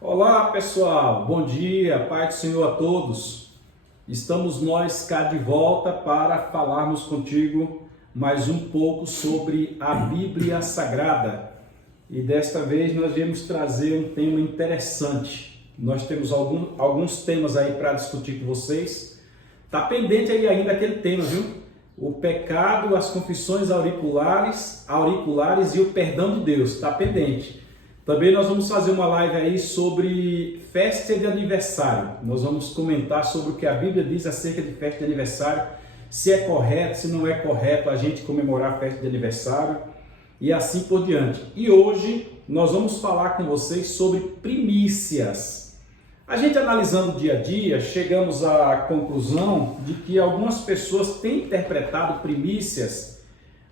Olá pessoal, bom dia, Pai do Senhor a todos. Estamos nós cá de volta para falarmos contigo mais um pouco sobre a Bíblia Sagrada. E desta vez nós viemos trazer um tema interessante. Nós temos alguns temas aí para discutir com vocês. Está pendente aí ainda aquele tema, viu? O pecado, as confissões auriculares e o perdão de Deus. Está pendente. Também nós vamos fazer uma live aí sobre festa de aniversário. Nós vamos comentar sobre o que a Bíblia diz acerca de festa de aniversário, se é correto, se não é correto a gente comemorar a festa de aniversário e assim por diante. E hoje nós vamos falar com vocês sobre primícias. A gente analisando o dia a dia, chegamos à conclusão de que algumas pessoas têm interpretado primícias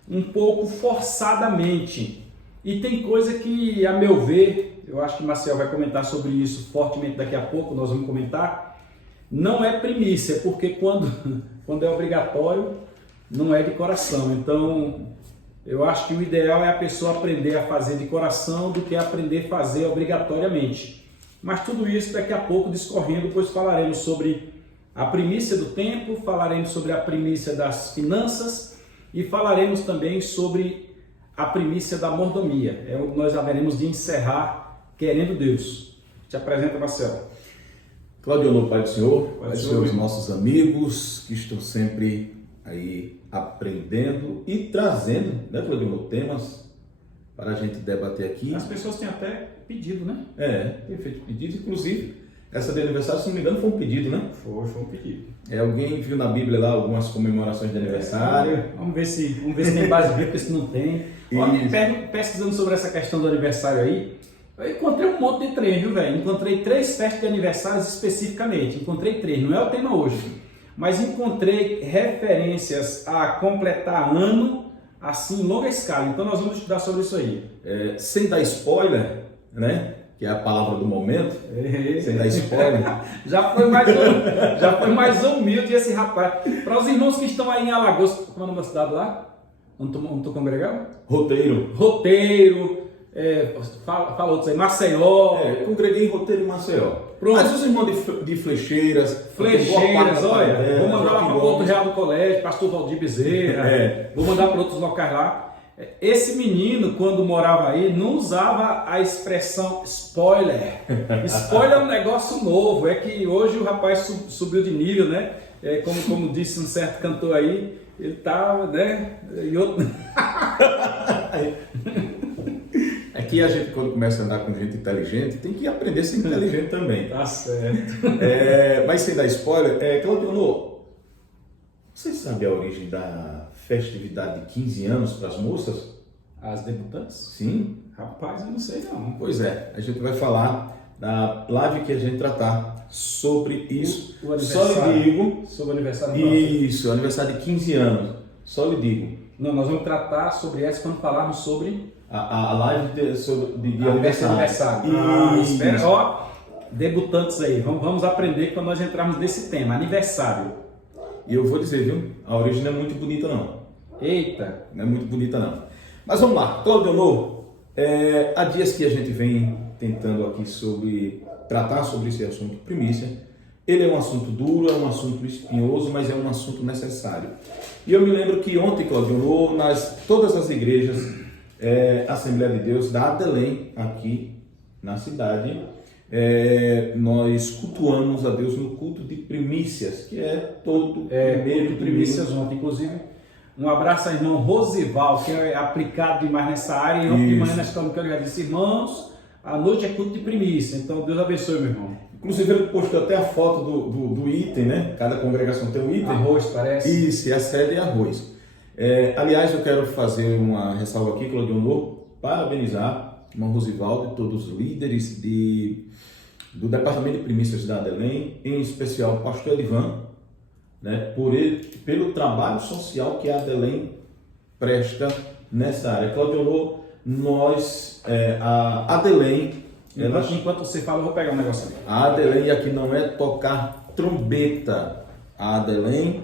um pouco forçadamente. E tem coisa que, a meu ver, eu acho que Marcel vai comentar sobre isso fortemente daqui a pouco, nós vamos comentar, não é primícia, porque quando é obrigatório, não é de coração. Então, eu acho que o ideal é a pessoa aprender a fazer de coração do que aprender a fazer obrigatoriamente. Mas tudo isso daqui a pouco discorrendo, pois falaremos sobre a primícia do tempo, falaremos sobre a primícia das finanças e falaremos também sobre a primícia da mordomia. É o que nós haveremos de encerrar, querendo Deus. Te apresenta, Marcelo. Claudio, Pai do Senhor, Pai os nossos amigos que estão sempre aí aprendendo e trazendo, né, Claudio, temas para a gente debater aqui. As pessoas têm até pedido, né? Tem feito pedido, inclusive essa de aniversário, se não me engano, foi um pedido, né? Foi um pedido. Alguém viu na Bíblia lá algumas comemorações de aniversário. Vamos ver se tem base bíblica, se não tem. Olha, pesquisando sobre essa questão do aniversário aí, eu encontrei um monte de trem, viu, velho? Encontrei 3 festas de aniversários especificamente. Encontrei 3, não é o tema hoje. Mas encontrei referências a completar ano, assim, em longa escala. Então nós vamos estudar sobre isso aí. Sem dar spoiler, né? Que é a palavra do momento, sem dar spoiler. já foi mais humilde esse rapaz. Para os irmãos que estão aí em Alagoas, como é o nome da cidade lá? Onde tu congregava? Roteiro. Fala outros aí, Maceió. Eu congreguei em Roteiro e Maceió. Pronto. Mas os irmãos de Flecheiras, olha, vou mandar lá para o Porto Real do Colégio, Pastor Valdir Bezerra, vou mandar para outros locais lá. Esse menino, quando morava aí, não usava a expressão spoiler. Spoiler é um negócio novo, é que hoje o rapaz subiu de nível, né? Como disse um certo cantor aí, ele tá, né? E outro... Aqui a gente, quando começa a andar com gente inteligente, tem que aprender a ser inteligente também. Tá certo. Mas sem dar spoiler, Claudio, você sabe a origem da festividade de 15 anos para as moças? As debutantes? Sim. Rapaz, eu não sei não. Pois é, a gente vai falar da live que a gente tratar sobre isso. O aniversário. Só lhe digo. Sobre o aniversário. Isso, aniversário de 15 anos. Só lhe digo. Não, nós vamos tratar sobre essa quando falarmos sobre a live de aniversário. Espera, ó, debutantes aí, vamos aprender quando nós entrarmos nesse tema, aniversário. E eu vou dizer, viu? A origem não é muito bonita não. Eita! Não é muito bonita não. Mas vamos lá, Claudio, há dias que a gente vem tentando aqui tratar sobre esse assunto primícia. Ele é um assunto duro, é um assunto espinhoso, mas é um assunto necessário. E eu me lembro que ontem, Claudio, todas as igrejas Assembleia de Deus da Adelém, aqui na cidade, nós cultuamos a Deus no culto de primícias, que é todo primeiro de primícias ontem. Inclusive, um abraço ao irmão Rosival, que é aplicado demais nessa área. E ontem de manhã nós estamos já disse, irmãos, a noite é culto de primícia. Então, Deus abençoe, meu irmão. Inclusive, ele postou até a foto do item, né? Cada congregação tem um item. Arroz, parece. Isso, e a sede é arroz. Aliás, eu quero fazer uma ressalva aqui, Claudio, parabenizar o irmão Rosivaldo e todos os líderes do Departamento de Primícias da Adelém, em especial o pastor Edivan, né, pelo trabalho social que a Adelém presta nessa área. Claudio, a Adelém... Enquanto você fala, eu vou pegar um negócio ali. A Adelém aqui não é tocar trombeta. A Adelém,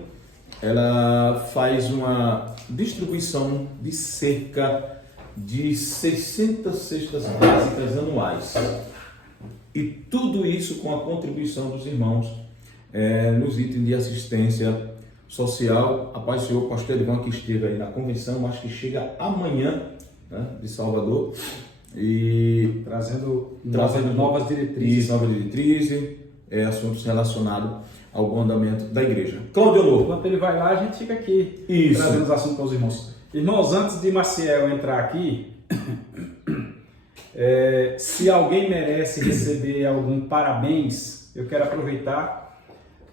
ela faz uma distribuição de cerca de 600 cestas básicas anuais. E tudo isso com a contribuição dos irmãos nos itens de assistência social. A paz do Senhor, o pastor Edvan, que esteve aí na convenção, acho que chega amanhã, né, de Salvador, e trazendo novas diretrizes. Novas diretrizes, assuntos relacionados ao bom andamento da igreja. Cláudio Lô. Enquanto ele vai lá, a gente fica aqui trazendo os assuntos para os irmãos. Irmãos, antes de Maciel entrar aqui, se alguém merece receber algum parabéns, eu quero aproveitar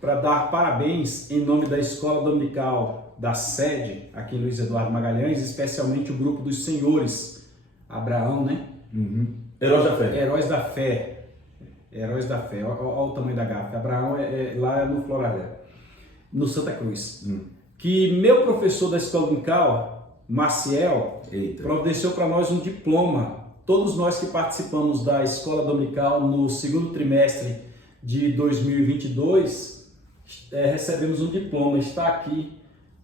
para dar parabéns em nome da Escola Dominical da sede aqui em Luiz Eduardo Magalhães, especialmente o grupo dos senhores, Abraão, né? Uhum. Heróis da Fé. Heróis da Fé. Heróis da Fé. Olha o tamanho da garrafa. Abraão lá no Florida, no Santa Cruz. Que meu professor da Escola Dominical, Maciel, providenciou para nós um diploma. Todos nós que participamos da Escola Dominical no segundo trimestre de 2022, recebemos um diploma. Está aqui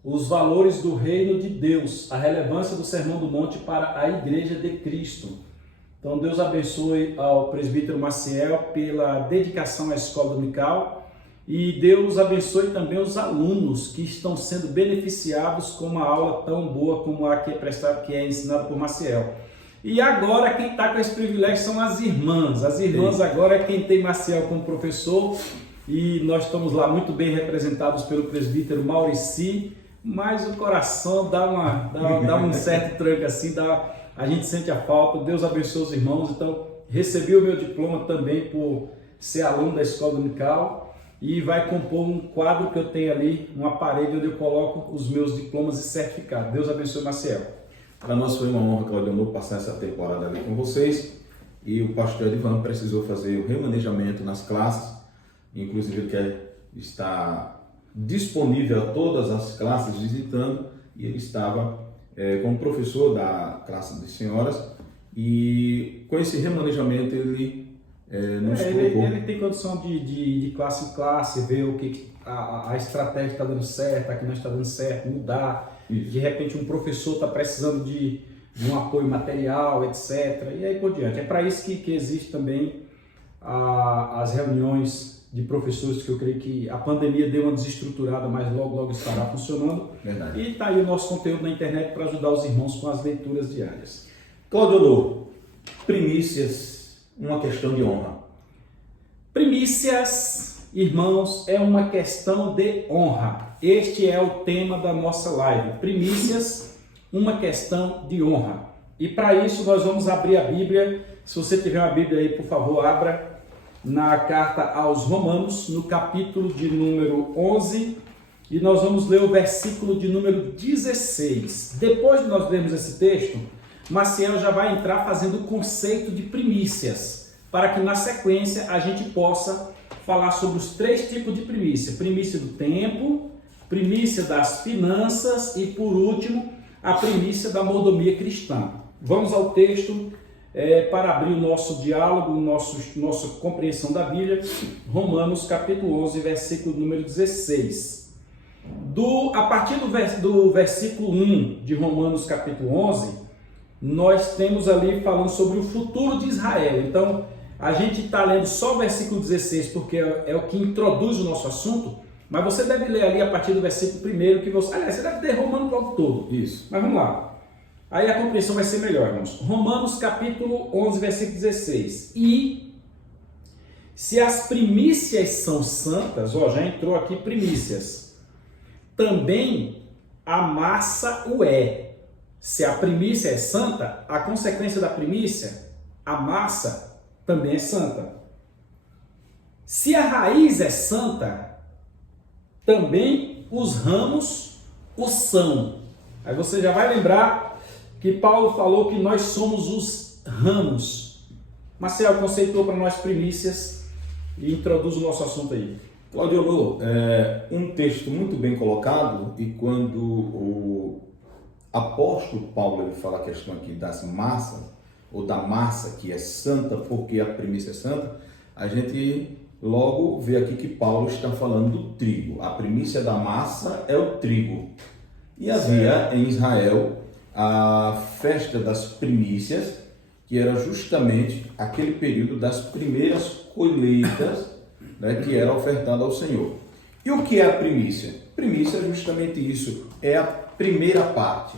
os valores do reino de Deus, a relevância do Sermão do Monte para a Igreja de Cristo. Então Deus abençoe ao presbítero Maciel pela dedicação à escola dominical e Deus abençoe também os alunos que estão sendo beneficiados com uma aula tão boa como a que é ensinada por Maciel. E agora quem está com esse privilégio são as irmãs. As irmãs agora é quem tem Maciel como professor e nós estamos lá muito bem representados pelo presbítero Maurici, mas o coração dá um certo tranco assim, a gente sente a falta. Deus abençoe os irmãos. Então recebi o meu diploma também por ser aluno da escola dominical e vai compor um quadro que eu tenho ali, uma parede onde eu coloco os meus diplomas e certificados. Deus abençoe Maciel. Para nós foi uma honra, Claudio, passar essa temporada ali com vocês, e o pastor Edvan precisou fazer o remanejamento nas classes, inclusive ele quer estar disponível a todas as classes visitando, e ele estava como professor da classe de senhoras, e com esse remanejamento ele nos colocou. Ele tem condição de classe em classe, ver o que a estratégia está dando certo, a que não está dando certo, mudar. Isso. De repente um professor está precisando de um apoio material, etc. E aí por diante. É para isso que existe também as reuniões de professores, que eu creio que a pandemia deu uma desestruturada, mas logo estará funcionando. Verdade. E está aí o nosso conteúdo na internet para ajudar os irmãos com as leituras diárias. Cláudio Lô, primícias, uma questão de honra. Primícias, irmãos, é uma questão de honra. Este é o tema da nossa live. Primícias, uma questão de honra. E para isso nós vamos abrir a Bíblia. Se você tiver uma Bíblia aí, por favor, abra na carta aos Romanos, no capítulo de número 11, e nós vamos ler o versículo de número 16. Depois de nós lermos esse texto, Maciel já vai entrar fazendo o conceito de primícias, para que na sequência a gente possa falar sobre os 3 tipos de primícia. Primícia do tempo, primícia das finanças e, por último, a primícia da mordomia cristã. Vamos ao texto para abrir o nosso diálogo, nossa compreensão da Bíblia. Romanos capítulo 11, versículo número 16. A partir do versículo 1 de Romanos capítulo 11, nós temos ali falando sobre o futuro de Israel. Então, a gente está lendo só o versículo 16 porque é o que introduz o nosso assunto, mas você deve ler ali a partir do versículo 1 que você... Aliás, você deve ler Romanos logo todo. Isso. Mas vamos lá. Aí a compreensão vai ser melhor, irmãos. Romanos capítulo 11, versículo 16. E se as primícias são santas, já entrou aqui primícias, também a massa o é. Se a primícia é santa, a consequência da primícia, a massa, também é santa. Se a raiz é santa, também os ramos o são. Aí você já vai lembrar que Paulo falou que nós somos os ramos. Marcelo conceitou para nós primícias e introduz o nosso assunto aí. Cláudio Lô, um texto muito bem colocado, e quando o apóstolo Paulo ele fala a questão aqui das massas, ou da massa que é santa porque a primícia é santa, a gente logo vê aqui que Paulo está falando do trigo. A primícia da massa é o trigo. E havia em Israel a festa das primícias, que era justamente aquele período das primeiras colheitas, né, que era ofertada ao Senhor. E o que é a primícia? Primícia é justamente isso, é a primeira parte.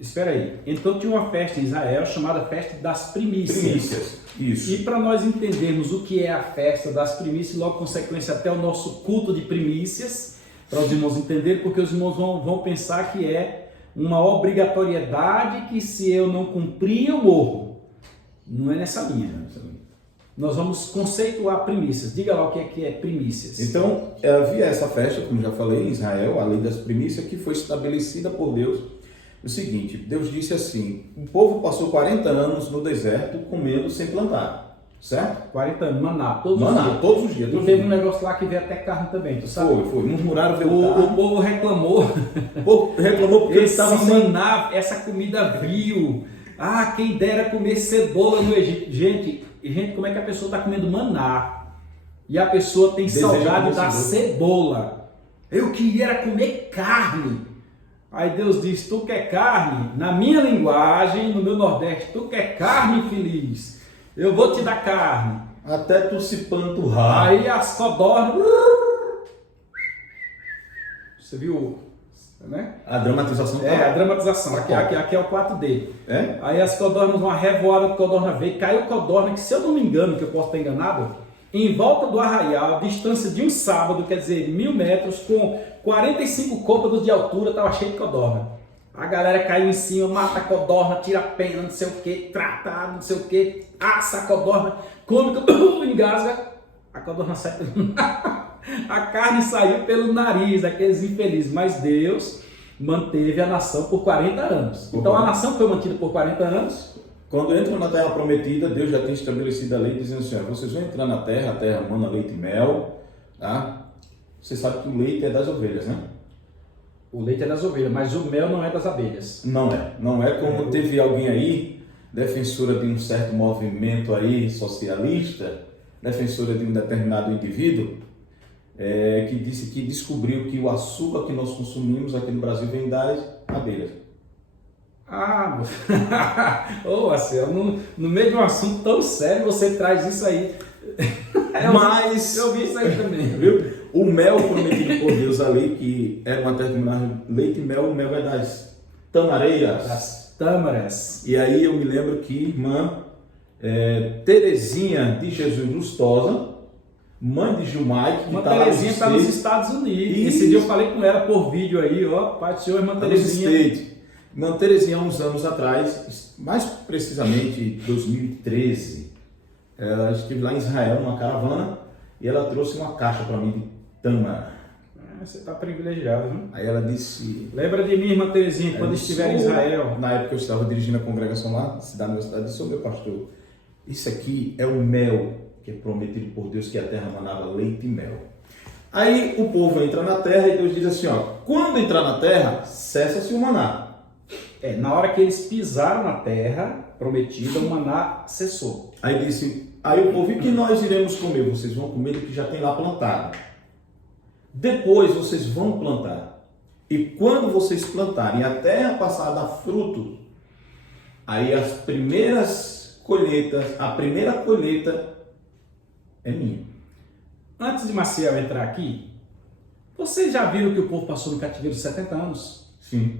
Espera aí, então tinha uma festa em Israel chamada Festa das Primícias. Primícias, isso. E para nós entendermos o que é a festa das primícias, logo consequência até o nosso culto de primícias, para os irmãos entenderem, porque os irmãos vão pensar que é uma obrigatoriedade que se eu não cumprir eu morro. Não é nessa linha. Nós vamos conceituar primícias. Diga lá o que é primícias. Então, havia essa festa, como já falei, em Israel, a lei das primícias, que foi estabelecida por Deus. O seguinte, Deus disse assim, o povo passou 40 anos no deserto comendo sem plantar, certo? 40 anos, maná, todos os dias. E teve um negócio lá que veio até carne também, tu sabe? Foi. Murmuraram, veio o povo reclamou. O povo reclamou porque ele estava sem maná, essa comida vil. Ah, quem dera comer cebola no Egito. Gente, como é que a pessoa está comendo maná? E a pessoa tem saudade da cebola. Eu queria era comer carne. Aí Deus diz, tu quer carne? Na minha linguagem, no meu Nordeste, tu quer carne, feliz? Eu vou te dar carne. Até tu se panturrar. Aí as codornas... Você viu, né? A dramatização. A dramatização. Aqui é o 4D. É? Aí as codornas, uma revoada de codorna veio, caiu codorna, que se eu não me engano, que eu posso estar enganado, em volta do arraial, distância de um sábado, quer dizer, 1000 metros, com 45 côvados de altura, estava cheio de codorna. A galera caiu em cima, mata a codorna, tira a pena, não sei o que, trata, não sei o que, assa a codorna, come, engasga, a codorna sai pelo... A carne saiu pelo nariz, aqueles infelizes, mas Deus manteve a nação por 40 anos. Então a nação foi mantida por 40 anos. Quando entram na terra prometida, Deus já tem estabelecido a lei dizendo assim, vocês vão entrar na terra, a terra mana leite e mel, tá? Você sabe que o leite é das ovelhas, né? O leite é das ovelhas, mas o mel não é das abelhas. Não é como teve alguém aí, defensora de um certo movimento aí socialista, defensora de um determinado indivíduo, que disse que descobriu que o açúcar que nós consumimos aqui no Brasil vem das abelhas. Ah, ô Marcelo, no meio de um assunto tão sério você traz isso aí. Mas eu vi isso aí também. Viu? O mel prometido por Deus ali, que era uma terra leite e mel, o mel é das tamareiras. Das tâmaras. E aí eu me lembro que irmã Terezinha de Jesus Lustosa, mãe de Gilmar, que está lá Terezinha está nos Estados Unidos. Isso. Esse dia eu falei com ela por vídeo aí, ó, Pai do Senhor, irmã Terezinha. Irmã Terezinha, há uns anos atrás, mais precisamente 2013, ela esteve lá em Israel, numa caravana, e ela trouxe uma caixa para mim de tâmara. Você está privilegiado, viu? Aí ela disse... Lembra de mim, irmã Terezinha, quando estiver em Israel. Na época eu estava dirigindo a congregação lá, da minha cidade, disse, meu pastor, isso aqui é o mel que é prometido por Deus, que a terra manava leite e mel. Aí o povo entra na terra e Deus diz assim, quando entrar na terra, cessa-se o maná. Na hora que eles pisaram na terra prometida, o maná cessou. Aí o povo, e que nós iremos comer? Vocês vão comer o que já tem lá plantado. Depois vocês vão plantar. E quando vocês plantarem a terra passar a dar fruto, aí as primeiras colheitas, a primeira colheita é minha. Antes de Maciel entrar aqui, vocês já viram que o povo passou no cativeiro 70 anos? Sim.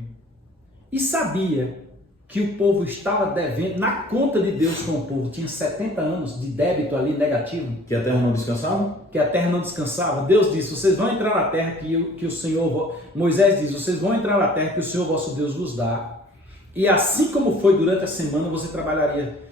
E sabia que o povo estava devendo, na conta de Deus com o povo, tinha 70 anos de débito ali negativo. Que a terra não descansava? Que a terra não descansava. Deus disse, vocês vão entrar na terra que o Senhor... Moisés diz, vocês vão entrar na terra que o Senhor vosso Deus vos dá. E assim como foi durante a semana, você trabalharia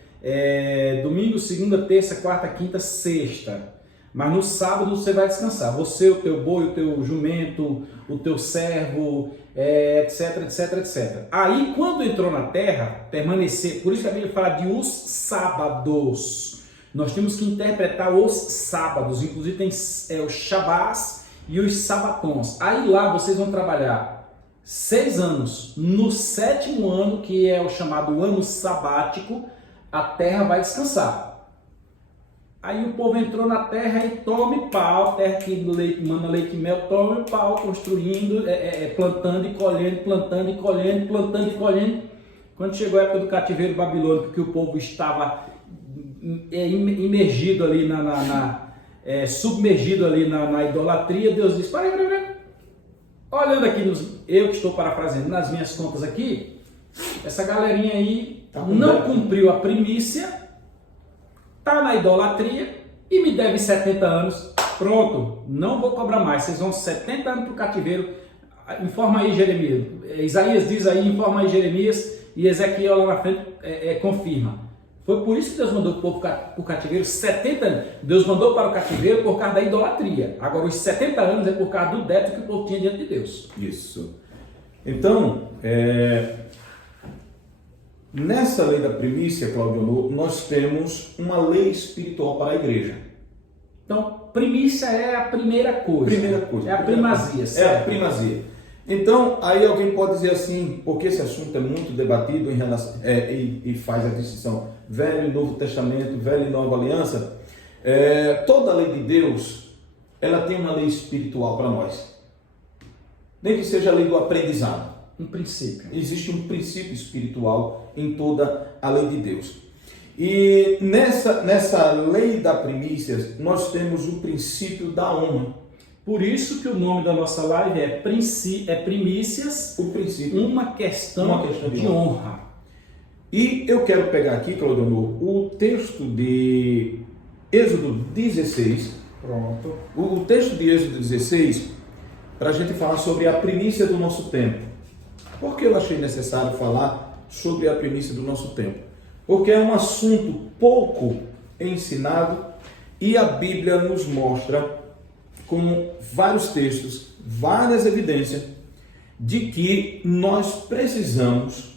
domingo, segunda, terça, quarta, quinta, sexta. Mas no sábado você vai descansar. Você, o teu boi, o teu jumento, o teu servo, etc, etc, etc. Aí, quando entrou na terra, permanecer. Por isso que a Bíblia fala de os sábados. Nós temos que interpretar os sábados. Inclusive tem os shabás e os sabatons. Aí lá vocês vão trabalhar 6 anos. No 7º ano, que é o chamado ano sabático, a terra vai descansar. Aí o povo entrou na terra e tome pau, terra que manda leite e mel, tome pau, construindo, plantando e colhendo, plantando e colhendo, plantando e colhendo. Quando chegou a época do cativeiro babilônico, que o povo estava imergido ali submergido ali na idolatria, Deus disse, para. Olhando aqui, eu que estou parafraseando nas minhas contas aqui, essa galerinha aí não cumpriu a primícia, está na idolatria e me deve 70 anos. Pronto, não vou cobrar mais. Vocês vão 70 anos para o cativeiro. Informa aí, Jeremias. Isaías diz aí, informa aí, Jeremias, e Ezequiel lá na frente confirma. Foi por isso que Deus mandou o povo para o cativeiro 70 anos. Deus mandou para o cativeiro por causa da idolatria. Agora, os 70 anos é por causa do débito que o povo tinha diante de Deus. Isso. Então, nessa lei da primícia, Claudio, nós temos uma lei espiritual para a igreja. Então, primícia é a primeira coisa. É a primazia. É a primazia. Então, aí alguém pode dizer assim, porque esse assunto é muito debatido em relação, e faz a distinção Velho e Novo Testamento, Velha e Nova Aliança, toda a lei de Deus, ela tem uma lei espiritual para nós. Nem que seja a lei do aprendizado. Um princípio. Existe um princípio espiritual em toda a lei de Deus. E nessa lei da primícia, nós temos o princípio da honra. Por isso que o nome da nossa live é Primícias, o princípio, uma questão de honra. E eu quero pegar aqui, Claudio, o texto de Êxodo 16. Pronto. O texto de Êxodo 16, para a gente falar sobre a primícia do nosso tempo. Por que eu achei necessário falar sobre a primícia do nosso tempo? Porque é um assunto pouco ensinado e a Bíblia nos mostra com vários textos, várias evidências de que nós precisamos...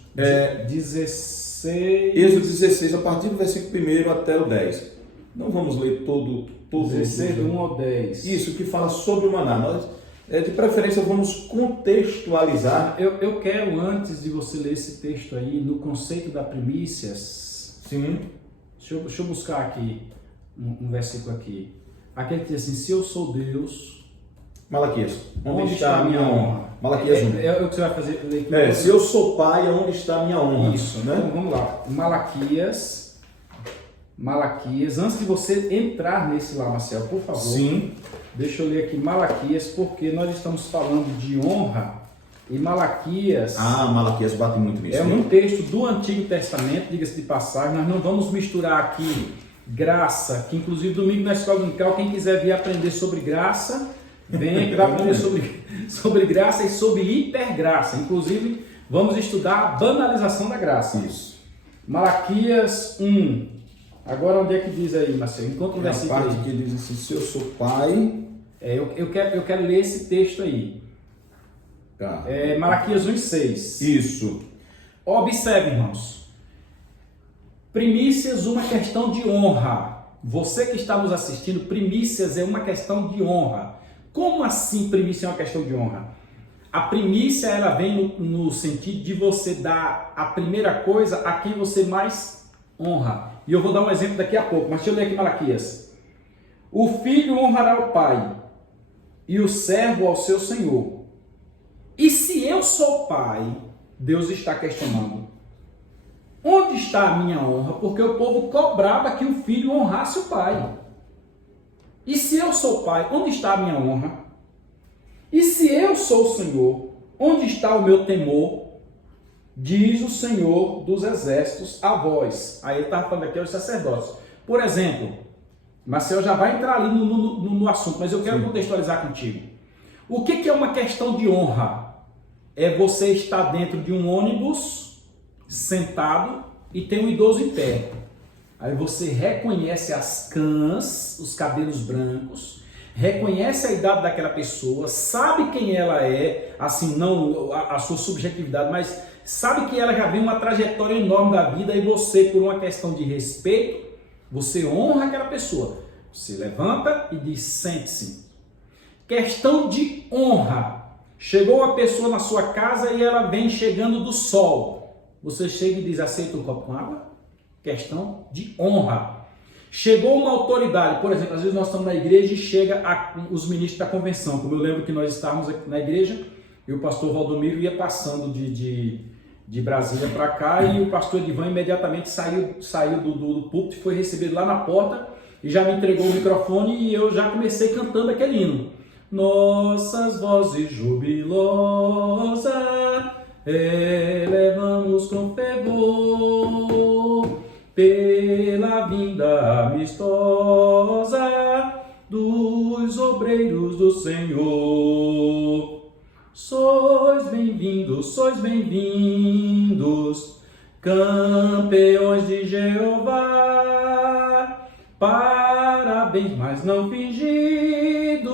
Êxodo 16, a partir do versículo 1 até o 10. Não vamos ler todo 16, do 1 ao 10. Isso, que fala sobre o maná. Nós, de preferência, vamos contextualizar. Eu quero, antes de você ler esse texto aí, no conceito da primícias... Sim. Deixa eu buscar aqui um versículo aqui. Aquele que diz assim, se eu sou Deus... Malaquias, onde está a minha honra? Malaquias 1. É o que você vai fazer aqui. Se eu sou pai, onde está a minha honra? Isso, né? Então vamos lá. Malaquias, antes de você entrar nesse lá, Marcelo, por favor. Sim. Deixa eu ler aqui Malaquias, porque nós estamos falando de honra e Malaquias... Malaquias bate muito nisso. É um texto do Antigo Testamento, diga-se de passagem. Nós não vamos misturar aqui graça, que inclusive domingo na escola dominical, quem quiser vir aprender sobre graça, venha que vai aprender sobre graça e sobre hipergraça. Inclusive, vamos estudar a banalização da graça. Isso. Malaquias 1. Agora, onde é que diz aí, Marcelo? Encontra o versículo aí. A parte que diz assim, se eu sou pai... Eu quero ler esse texto aí. Tá. Malaquias 1:6. Isso. Observe, irmãos. Primícias, uma questão de honra. Você que está nos assistindo, primícias é uma questão de honra. Como assim primícia é uma questão de honra? A primícia, ela vem no sentido de você dar a primeira coisa a quem você mais honra. E eu vou dar um exemplo daqui a pouco, mas deixa eu ler aqui Malaquias. O filho honrará o pai e o servo ao seu senhor. E se eu sou pai, Deus está questionando. Onde está a minha honra? Porque o povo cobrava que o filho honrasse o pai. E se eu sou pai, onde está a minha honra? E se eu sou o Senhor, onde está o meu temor? Diz o Senhor dos exércitos a vós. Aí ele está falando aqui aos sacerdotes. Por exemplo, Marcelo já vai entrar ali no assunto, mas eu quero contextualizar contigo. O que é uma questão de honra? É você estar dentro de um ônibus, sentado, e tem um idoso em pé. Aí você reconhece as cãs, os cabelos brancos, reconhece a idade daquela pessoa, sabe quem ela é, assim, não a sua subjetividade, mas sabe que ela já vem uma trajetória enorme da vida e você, por uma questão de respeito, você honra aquela pessoa. Você levanta e diz, sente-se. Questão de honra. Chegou a pessoa na sua casa e ela vem chegando do sol. Você chega e diz, aceita um copo com água? Questão de honra. Chegou uma autoridade, por exemplo, às vezes nós estamos na igreja e chega os ministros da convenção, como eu lembro que nós estávamos aqui na igreja e o pastor Valdomiro ia passando de Brasília para cá e o pastor Edivan imediatamente saiu do púlpito e foi recebido lá na porta e já me entregou o microfone e eu já comecei cantando aquele hino. Nossas vozes jubilosas elevamos com fervor pela vinda amistosa dos obreiros do Senhor. Sois bem-vindos, campeões de Jeová, parabéns, mas não fingidos,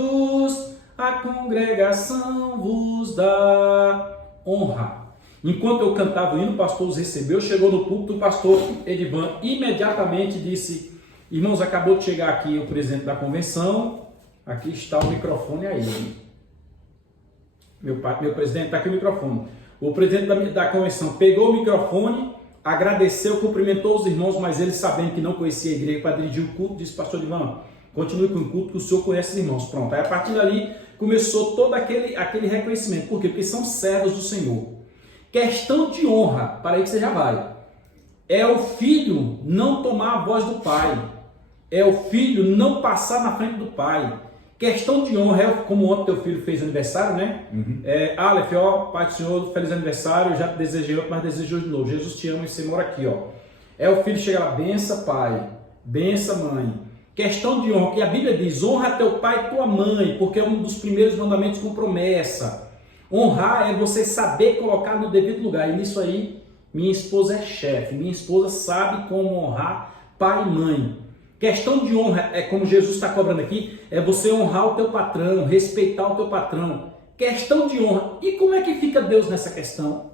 a congregação vos dá honra. Enquanto eu cantava o hino, o pastor os recebeu, chegou no púlpito, o pastor Edivan imediatamente disse: irmãos, acabou de chegar aqui o presidente da convenção, aqui está o microfone aí. Meu presidente, está aqui o microfone. O presidente da convenção pegou o microfone, agradeceu, cumprimentou os irmãos, mas ele, sabendo que não conhecia a igreja para dirigir o culto, disse: pastor Edivan, continue com o culto, que o senhor conhece os irmãos. Pronto, aí a partir dali começou todo aquele reconhecimento. Por quê? Porque são servos do Senhor. Questão de honra, para aí que você já vai. É o filho não tomar a voz do pai. É o filho não passar na frente do pai. Questão de honra, é como ontem teu filho fez aniversário, né? Aleph, ó, pai do Senhor, feliz aniversário, já te desejei outro, mas desejou de novo. Jesus te ama e você mora aqui, ó. É o filho chegar lá, bença pai, bença mãe. Questão de honra, que a Bíblia diz: honra teu pai e tua mãe, porque é um dos primeiros mandamentos com promessa. Honrar é você saber colocar no devido lugar. E nisso aí, minha esposa é chefe. Minha esposa sabe como honrar pai e mãe. Questão de honra é como Jesus está cobrando aqui, é você honrar o teu patrão, respeitar o teu patrão. Questão de honra. E como é que fica Deus nessa questão?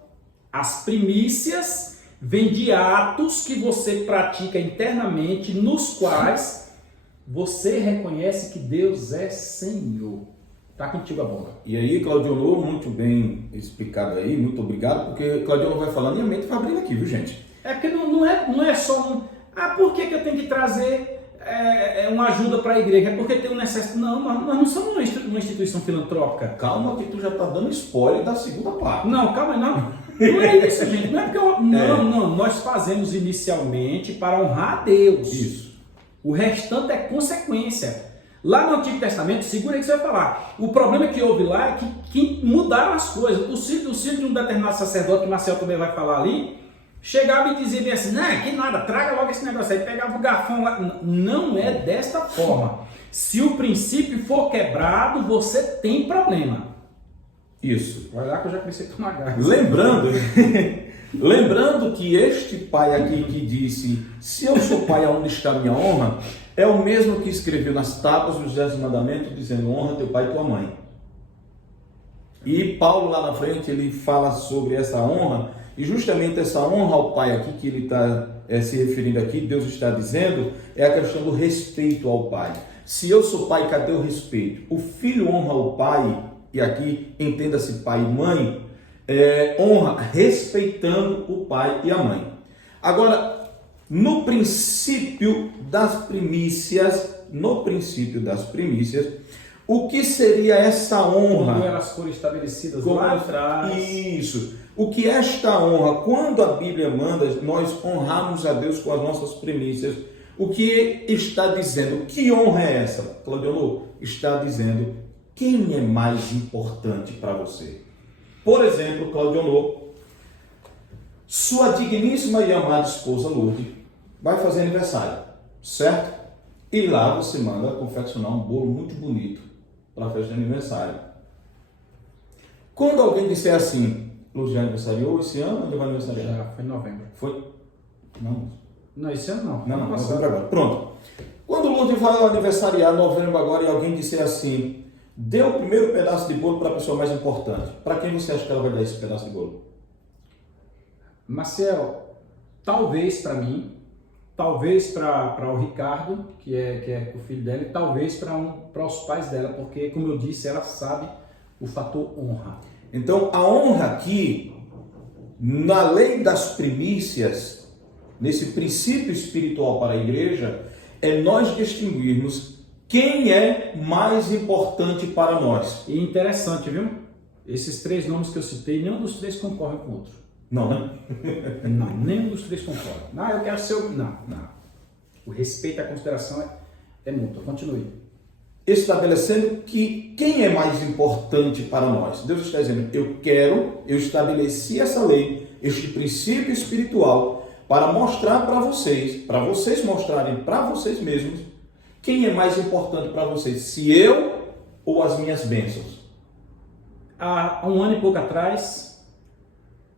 As primícias vêm de atos que você pratica internamente, nos quais você reconhece que Deus é Senhor. Está contigo a bola. E aí, Claudionor, muito bem explicado aí, muito obrigado, porque Claudionor vai falando e a mente vai abrindo aqui, viu, gente? É porque não é só um... por que eu tenho que trazer uma ajuda para a igreja? É porque tem um necessidade. Não, nós não somos uma instituição filantrópica. Calma que tu já está dando spoiler da segunda parte. Não, calma, não. Não é isso, gente. Não é porque não, nós fazemos inicialmente para honrar a Deus. Isso. O restante é consequência. Lá no Antigo Testamento, segura aí que você vai falar. O problema que houve lá é que mudaram as coisas. O filho de um determinado sacerdote, que Marcel também vai falar ali, chegava e dizia bem assim: não, que nada, traga logo esse negócio aí, pegava o garfão lá. Não é desta forma. Se o princípio for quebrado, você tem problema. Isso. Olha lá que eu já comecei a tomar gás. Lembrando que este pai aqui que disse: se eu sou pai, aonde está minha honra? É o mesmo que escreveu nas tábuas dos 10 mandamentos, dizendo: honra teu pai e tua mãe. E Paulo lá na frente, ele fala sobre essa honra, e justamente essa honra ao pai aqui, que ele está se referindo aqui, Deus está dizendo, é a questão do respeito ao pai. Se eu sou pai, cadê o respeito? O filho honra o pai, e aqui entenda-se pai e mãe, honra respeitando o pai e a mãe. Agora, no princípio das primícias, o que seria essa honra? Quando elas foram estabelecidas lá atrás. Isso. O que é esta honra? Quando a Bíblia manda nós honrarmos a Deus com as nossas primícias, o que está dizendo? Que honra é essa? Claudionor, está dizendo quem é mais importante para você. Por exemplo, Claudionor, sua digníssima e amada esposa Lourdes vai fazer aniversário, certo? E lá você manda confeccionar um bolo muito bonito para a festa de aniversário. Quando alguém disser assim: Lourdes já aniversariou esse ano ou ele vai aniversariar? Já, foi em novembro. Foi? Não. Não, esse ano não. Não, novembro agora. Pronto. Quando Lourdes vai aniversariar novembro agora e alguém disser assim: dê o primeiro pedaço de bolo para a pessoa mais importante, para quem você acha que ela vai dar esse pedaço de bolo? Marcel, talvez para mim, talvez para o Ricardo, que é o filho dela, e talvez para os pais dela, porque, como eu disse, ela sabe o fator honra. Então, a honra aqui, na lei das primícias, nesse princípio espiritual para a igreja, é nós distinguirmos quem é mais importante para nós. E interessante, viu? Esses 3 nomes que eu citei, nenhum dos 3 concorre com o outro. Não, né? Não, nenhum dos 3 concorre. Não, eu quero ser o... Não. O respeito e a consideração é mútua. Continue. Estabelecendo que quem é mais importante para nós. Deus está dizendo, eu estabeleci essa lei, este princípio espiritual, para mostrar para vocês mostrarem para vocês mesmos, quem é mais importante para vocês, se eu ou as minhas bênçãos. Há 1 ano e pouco atrás,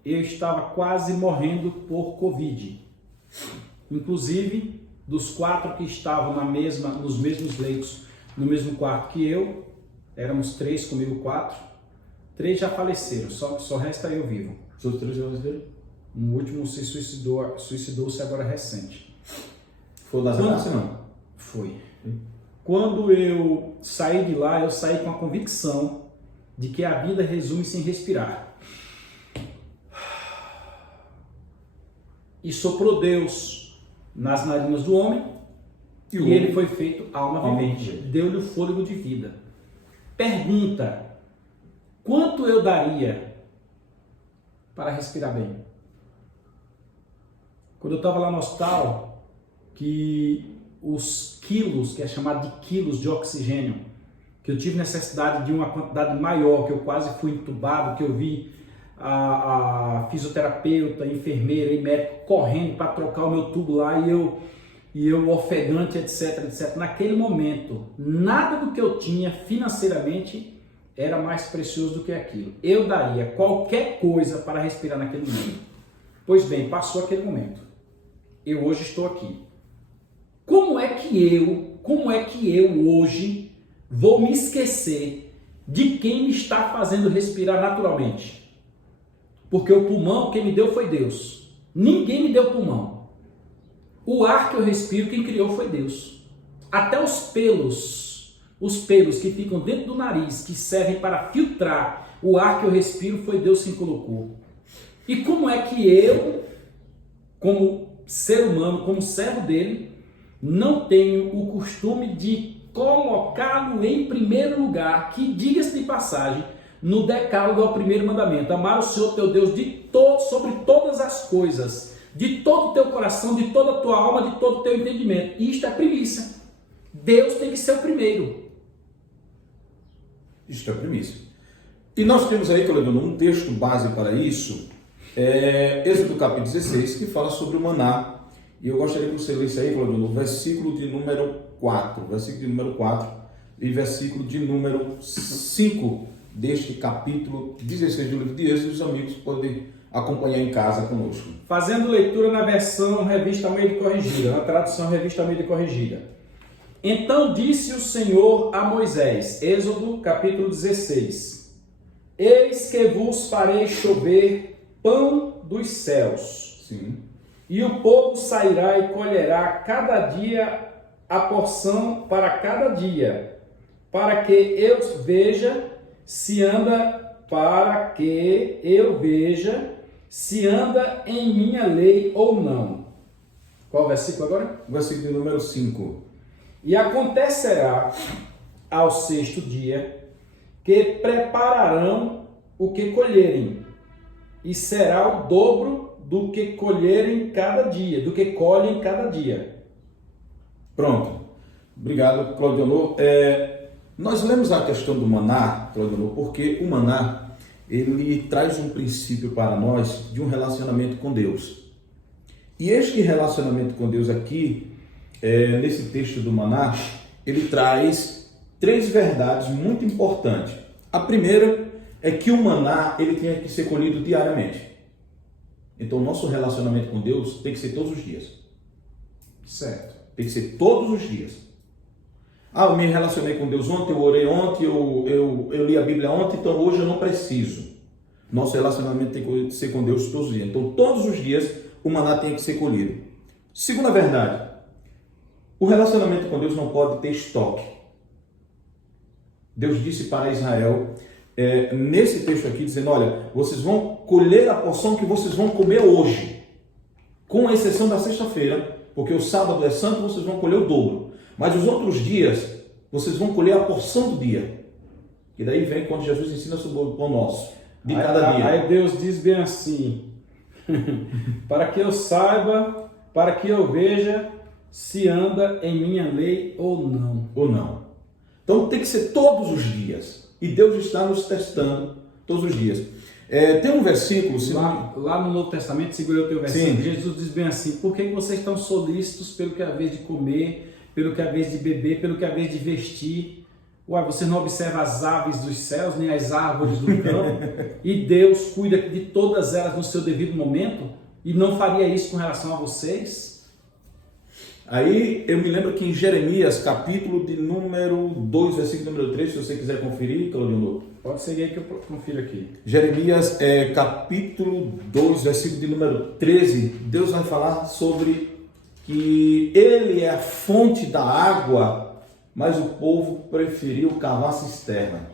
eu estava quase morrendo por Covid. Inclusive, dos 4 que estavam nos mesmos leitos, no mesmo quarto que eu, éramos 3, comigo 4, 3 já faleceram, só resta eu vivo. Os outros 3 já faleceram? O último se suicidou-se agora recente. Foi o das Graças, não? Foi. Quando eu saí de lá, eu saí com a convicção de que a vida resume-se em respirar. E soprou Deus nas narinas do homem, e ele foi feito alma vivente. Deu-lhe o fôlego de vida. Pergunta: quanto eu daria para respirar bem? Quando eu estava lá no hospital, que os quilos, que é chamado de quilos de oxigênio, que eu tive necessidade de uma quantidade maior, que eu quase fui entubado, que eu vi a fisioterapeuta, a enfermeira e médico correndo para trocar o meu tubo lá, e eu ofegante, etc. Naquele momento, nada do que eu tinha financeiramente era mais precioso do que aquilo. Eu daria qualquer coisa para respirar naquele momento. Pois bem, passou aquele momento. Eu hoje estou aqui. Como é que eu hoje vou me esquecer de quem me está fazendo respirar naturalmente? Porque o pulmão, quem me deu foi Deus. Ninguém me deu pulmão. O ar que eu respiro, quem criou foi Deus. Até os pelos que ficam dentro do nariz, que servem para filtrar o ar que eu respiro, foi Deus quem colocou. E como é que eu, como ser humano, como servo dele, não tenho o costume de colocá-lo em primeiro lugar, que, diga-se de passagem, no decálogo é o primeiro mandamento: amar o Senhor teu Deus sobre todas as coisas, de todo o teu coração, de toda a tua alma, de todo o teu entendimento. E isto é primícia. Deus tem que ser o primeiro. Isto é primícia. E nós temos aí, Cleudonor, um texto base para isso, Êxodo capítulo 16, que fala sobre o maná. E eu gostaria que você lesse aí, Cleudonor, versículo de número 4 e versículo de número 5 deste capítulo 16 do livro de Êxodo. Os amigos podem acompanhar em casa conosco. Fazendo leitura na versão Revista Almeida e Corrigida, na tradução Revista Almeida e Corrigida. Então disse o Senhor a Moisés, Êxodo capítulo 16: eis que vos farei chover pão dos céus. Sim. E o povo sairá e colherá cada dia a porção para cada dia, para que eu veja se anda em minha lei ou não. Qual o versículo agora? O versículo número 5. E acontecerá ao 6º dia que prepararão o que colherem, e será o dobro do que colherem cada dia, do que colhem cada dia. Pronto. Obrigado, Cleudonor. Nós lemos a questão do maná, Cleudonor, porque o maná, ele traz um princípio para nós de um relacionamento com Deus. E este relacionamento com Deus aqui, nesse texto do maná, ele traz 3 verdades muito importantes. A primeira é que o maná, ele tem que ser colhido diariamente. Então, o nosso relacionamento com Deus tem que ser todos os dias. Certo. Tem que ser todos os dias. Eu me relacionei com Deus ontem, eu orei ontem, eu li a Bíblia ontem, então hoje eu não preciso. Nosso relacionamento tem que ser com Deus todos os dias. Então, todos os dias, o maná tem que ser colhido. Segunda verdade, o relacionamento com Deus não pode ter estoque. Deus disse para Israel, nesse texto aqui, dizendo, olha, vocês vão colher a porção que vocês vão comer hoje, com exceção da sexta-feira, Porque o sábado é santo, vocês vão colher o dobro. Mas os outros dias, vocês vão colher a porção do dia. E daí vem quando Jesus ensina sobre o pão nosso, de cada dia. Aí Deus diz bem assim, para que eu saiba, para que eu veja se anda em minha lei ou não. Ou não. Então tem que ser todos os dias. E Deus está nos testando todos os dias. Tem um versículo... Lá no Novo Testamento, segura o teu versículo, Sim. Jesus diz bem assim, por que vocês estão solícitos pelo que é a vez de comer, pelo que é a vez de beber, pelo que é a vez de vestir? Ué, você não observa as aves dos céus, nem as árvores do campo? E Deus cuida de todas elas no seu devido momento? E não faria isso com relação a vocês? Aí eu me lembro que em Jeremias, capítulo de número 2, versículo número 3, se você quiser conferir, Claudionor. Pode seguir aí que eu confiro aqui. Jeremias, capítulo 2, versículo de número 13, Deus vai falar sobre que Ele é a fonte da água, mas o povo preferiu cavar cisterna.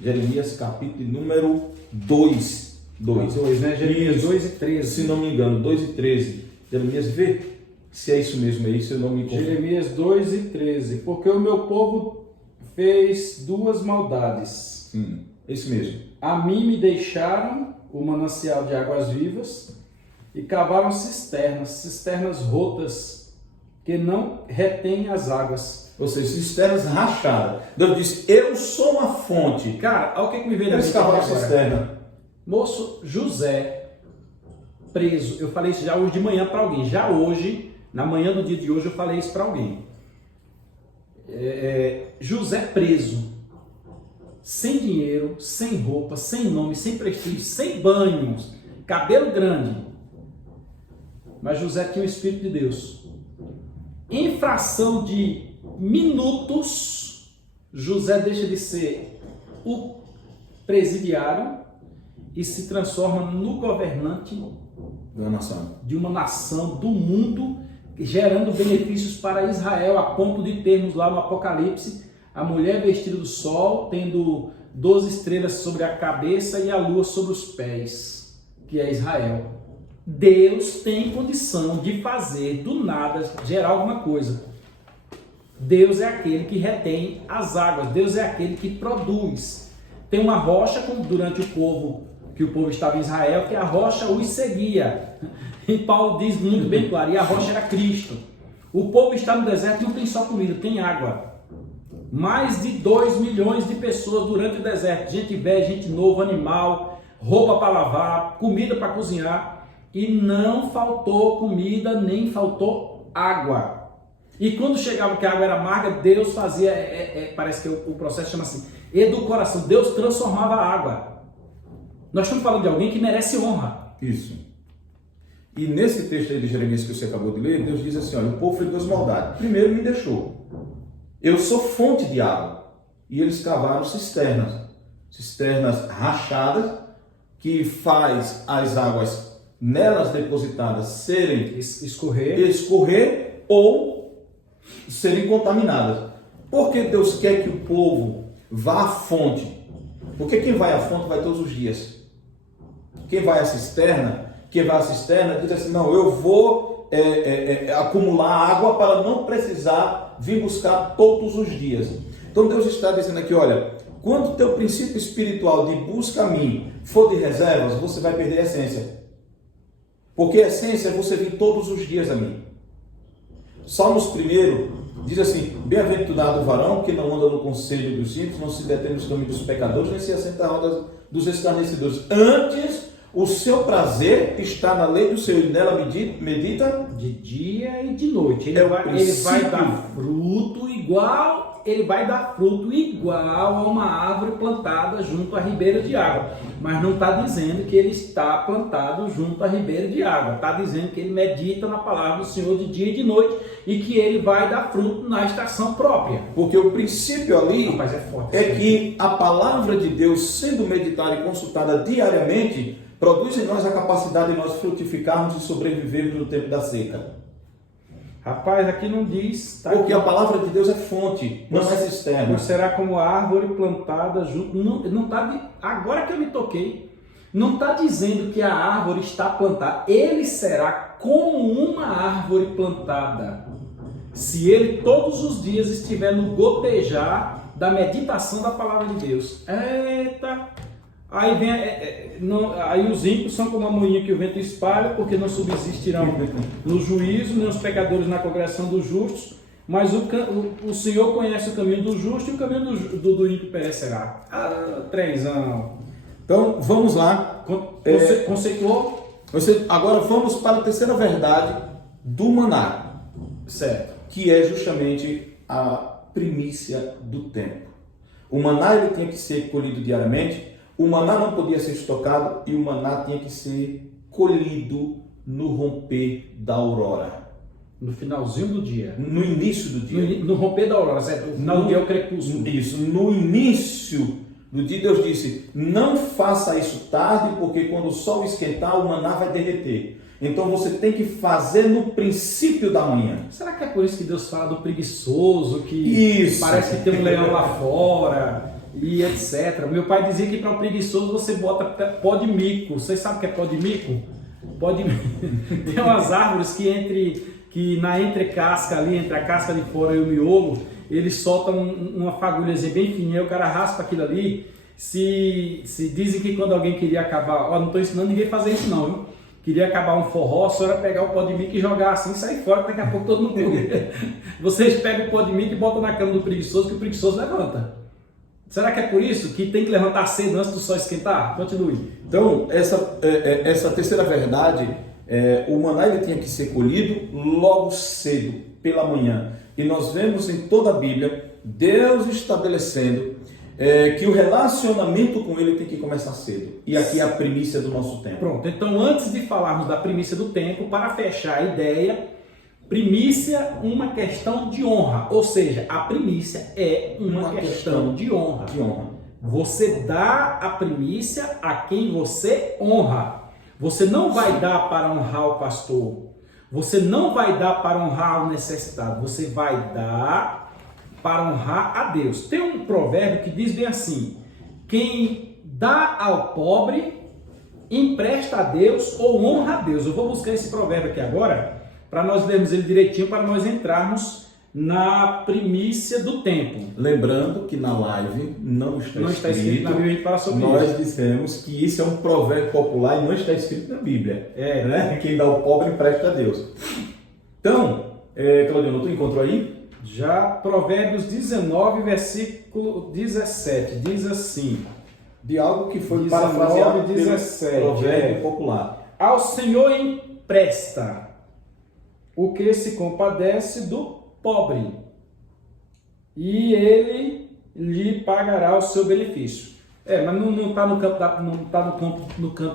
Jeremias, capítulo de número 2. 2, né? Jeremias 2 e 13. Se não me engano, 2 e 13. Jeremias, vê se é isso mesmo aí, se eu não me engano. Jeremias 2 e 13. Porque o meu povo fez duas maldades. Isso mesmo. A mim me deixaram o manancial de águas vivas e cavaram cisternas rotas que não retêm as águas. Ou seja, cisternas rachadas. Deus disse, eu sou uma fonte. Cara, olha o que me veio da Eles mente cavaram agora. cisterna. Moço, José, preso. Eu falei isso já hoje de manhã para alguém. Já hoje, na manhã do dia de hoje, eu falei isso para alguém. José preso, sem dinheiro, sem roupa, sem nome, sem prestígio, sem banhos, cabelo grande. Mas José tinha o Espírito de Deus. Em fração de minutos, José deixa de ser o presidiário e se transforma no governante Da nação. de uma nação, do mundo, gerando benefícios para Israel, a ponto de termos lá no Apocalipse a mulher vestida do sol, tendo 12 estrelas sobre a cabeça e a lua sobre os pés, que é Israel. Deus tem condição de fazer do nada, gerar alguma coisa. Deus é aquele que retém as águas, Deus é aquele que produz. Tem uma rocha, como durante o povo estava em Israel, que a rocha os seguia. E Paulo diz muito bem claro, e a rocha era Cristo. O povo está no deserto, não tem só comida, tem água. Mais de 2 milhões de pessoas durante o deserto, gente velha, gente nova, animal, roupa para lavar, comida para cozinhar, e não faltou comida, nem faltou água. E quando chegava que a água era amarga, Deus fazia, parece que o processo chama assim, edulcoração, Deus transformava a água. Nós estamos falando de alguém que merece honra. Isso. E nesse texto aí de Jeremias que você acabou de ler, Deus diz assim, olha, o povo fez duas maldades. Primeiro, me deixou. Eu sou fonte de água. E eles cavaram cisternas rachadas, que faz as águas nelas depositadas serem escorrer ou serem contaminadas. Por que Deus quer que o povo vá à fonte? Porque quem vai à fonte vai todos os dias. Quem vai à cisterna diz assim, não, eu vou acumular água para não precisar vir buscar todos os dias. Então Deus está dizendo aqui, olha, quando o teu princípio espiritual de busca a mim for de reservas, você vai perder a essência. Porque a essência é você vir todos os dias a mim. Salmos 1 diz assim, bem-aventurado o varão que não anda no conselho dos ímpios, não se detém nos caminhos dos pecadores, nem se assenta à roda dos escarnecedores. Antes, o seu prazer está na lei do Senhor, e nela medita de dia e de noite. Ele vai dar fruto igual a uma árvore plantada junto à ribeira de água. Mas não está dizendo que ele está plantado junto à ribeira de água. Está dizendo que ele medita na palavra do Senhor de dia e de noite e que ele vai dar fruto na estação própria. Porque o princípio ali é que a palavra de Deus, sendo meditada e consultada diariamente, produz em nós a capacidade de nós frutificarmos e sobrevivermos no tempo da seca. Rapaz, aqui não diz... Porque a palavra de Deus é fonte, não é cisterna. Não será como a árvore plantada junto... Não tá de... Agora que eu me toquei, Não está dizendo que a árvore está plantada. Ele será como uma árvore plantada, se ele todos os dias estiver no gotejar da meditação da palavra de Deus. Eita! Aí vem, aí os ímpios são como a moinha que o vento espalha, porque não subsistirão no juízo, nem os pecadores na congregação dos justos, mas o Senhor conhece o caminho do justo e o caminho do ímpio perecerá. Trenzão. Então, vamos lá. Conceituou? Agora vamos para a terceira verdade do maná. Certo. Que é justamente a primícia do tempo. O maná ele tinha que ser colhido diariamente, o maná não podia ser estocado e o maná tinha que ser colhido no romper da aurora. No finalzinho do dia. No início do dia. No romper da aurora, certo? No final do dia é o crepúsculo. Isso. No início do dia, Deus disse, não faça isso tarde, porque quando o sol esquentar, o maná vai derreter. Então você tem que fazer no princípio da manhã. Será que é por isso que Deus fala do preguiçoso, que isso. Parece que tem um leão lá fora e etc. Meu pai dizia que para o preguiçoso você bota pó de mico. Vocês sabem o que é pó de mico? Tem umas árvores que na entrecasca ali, entre a casca de fora e o miolo, eles soltam uma fagulhazinha bem fininha, o cara raspa aquilo ali. Se dizem que quando alguém queria acabar, não estou ensinando ninguém a fazer isso não, viu? Queria acabar um forró, só era pegar o pó de mico e jogar assim, sair fora, daqui a pouco todo mundo come. Vocês pegam o pó de mico e botam na cama do preguiçoso, que o preguiçoso levanta. Será que é por isso que tem que levantar cedo antes do sol esquentar? Continue. Então, essa terceira verdade, o maná ele tinha que ser colhido logo cedo, pela manhã. E nós vemos em toda a Bíblia, Deus estabelecendo que o relacionamento com ele tem que começar cedo. E aqui é a primícia do nosso tempo. Pronto, então antes de falarmos da primícia do tempo, para fechar a ideia, primícia, uma questão de honra. Ou seja, a primícia é uma questão de honra. De honra. Você dá a primícia a quem você honra. Você não vai dar para honrar o pastor. Você não vai dar para honrar o necessitado. Você vai dar para honrar a Deus. Tem um provérbio que diz bem assim: quem dá ao pobre, empresta a Deus ou honra a Deus. Eu vou buscar esse provérbio aqui agora, para nós lermos ele direitinho, para nós entrarmos na primícia do tempo. Lembrando que na live não está escrito na Bíblia, a gente fala sobre nós isso. dissemos que isso é um provérbio popular e não está escrito na Bíblia. Né? Quem dá ao pobre empresta a Deus. Então, Claudino, tu encontrou aí? Já Provérbios 19, versículo 17, diz assim, de algo que foi 19, parafraseado 17, pelo provérbio popular. Ao Senhor empresta o que se compadece do pobre, e ele lhe pagará o seu benefício. Mas não está no campo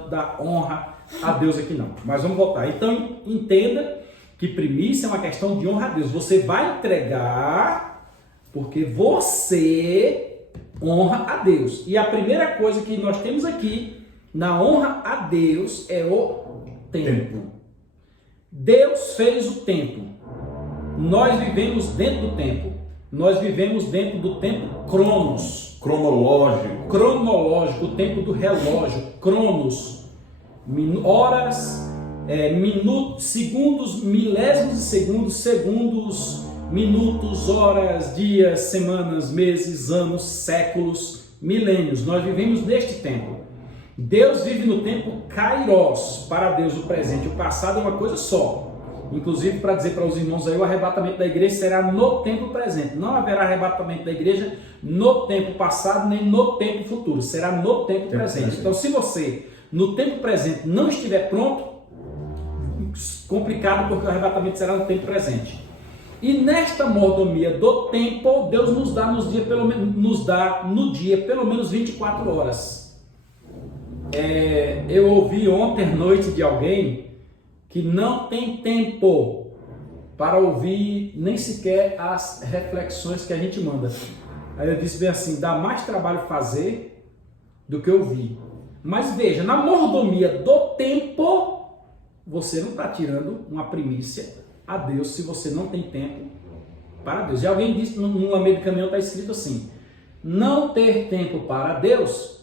da honra a Deus aqui não. Mas vamos voltar. Então entenda que primícia é uma questão de honra a Deus. Você vai entregar porque você honra a Deus. E a primeira coisa que nós temos aqui na honra a Deus é o tempo. Deus fez o tempo. Nós vivemos dentro do tempo. Nós vivemos dentro do tempo cronos. Cronológico, o tempo do relógio. Cronos. Horas, minutos, segundos, milésimos de segundos, segundos, minutos, horas, dias, semanas, meses, anos, séculos, milênios. Nós vivemos neste tempo. Deus vive no tempo kairos. Para Deus o presente e o passado é uma coisa só. Inclusive, para dizer para os irmãos aí, o arrebatamento da igreja será no tempo presente. Não haverá arrebatamento da igreja no tempo passado, nem no tempo futuro. Será no tempo presente. Então, se você, no tempo presente, não estiver pronto, complicado, porque o arrebatamento será no tempo presente. E nesta mordomia do tempo, Deus nos dá no dia pelo menos 24 horas. Eu ouvi ontem à noite de alguém que não tem tempo para ouvir nem sequer as reflexões que a gente manda. Aí eu disse bem assim, dá mais trabalho fazer do que ouvir. Mas veja, na mordomia do tempo, você não está tirando uma primícia a Deus se você não tem tempo para Deus. E alguém disse, no meio do caminhão está escrito assim, não ter tempo para Deus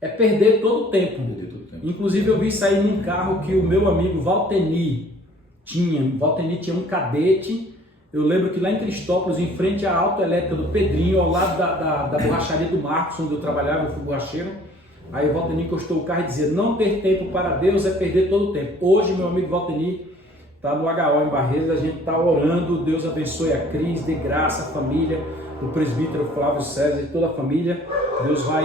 é perder todo o tempo. Inclusive eu vi sair num carro que o meu amigo Valteni tinha. O Valteni tinha um Cadete. Eu lembro que lá em Cristópolis, em frente à autoelétrica do Pedrinho, ao lado da borracharia do Marcos, onde eu trabalhava, eu fui borracheiro. Aí o Valteni encostou o carro e dizia: não ter tempo para Deus é perder todo o tempo. Hoje meu amigo Valteni está no HO em Barreiras, a gente está orando. Deus abençoe a Cris, dê graça à família, o presbítero Flávio César e toda a família. Deus vai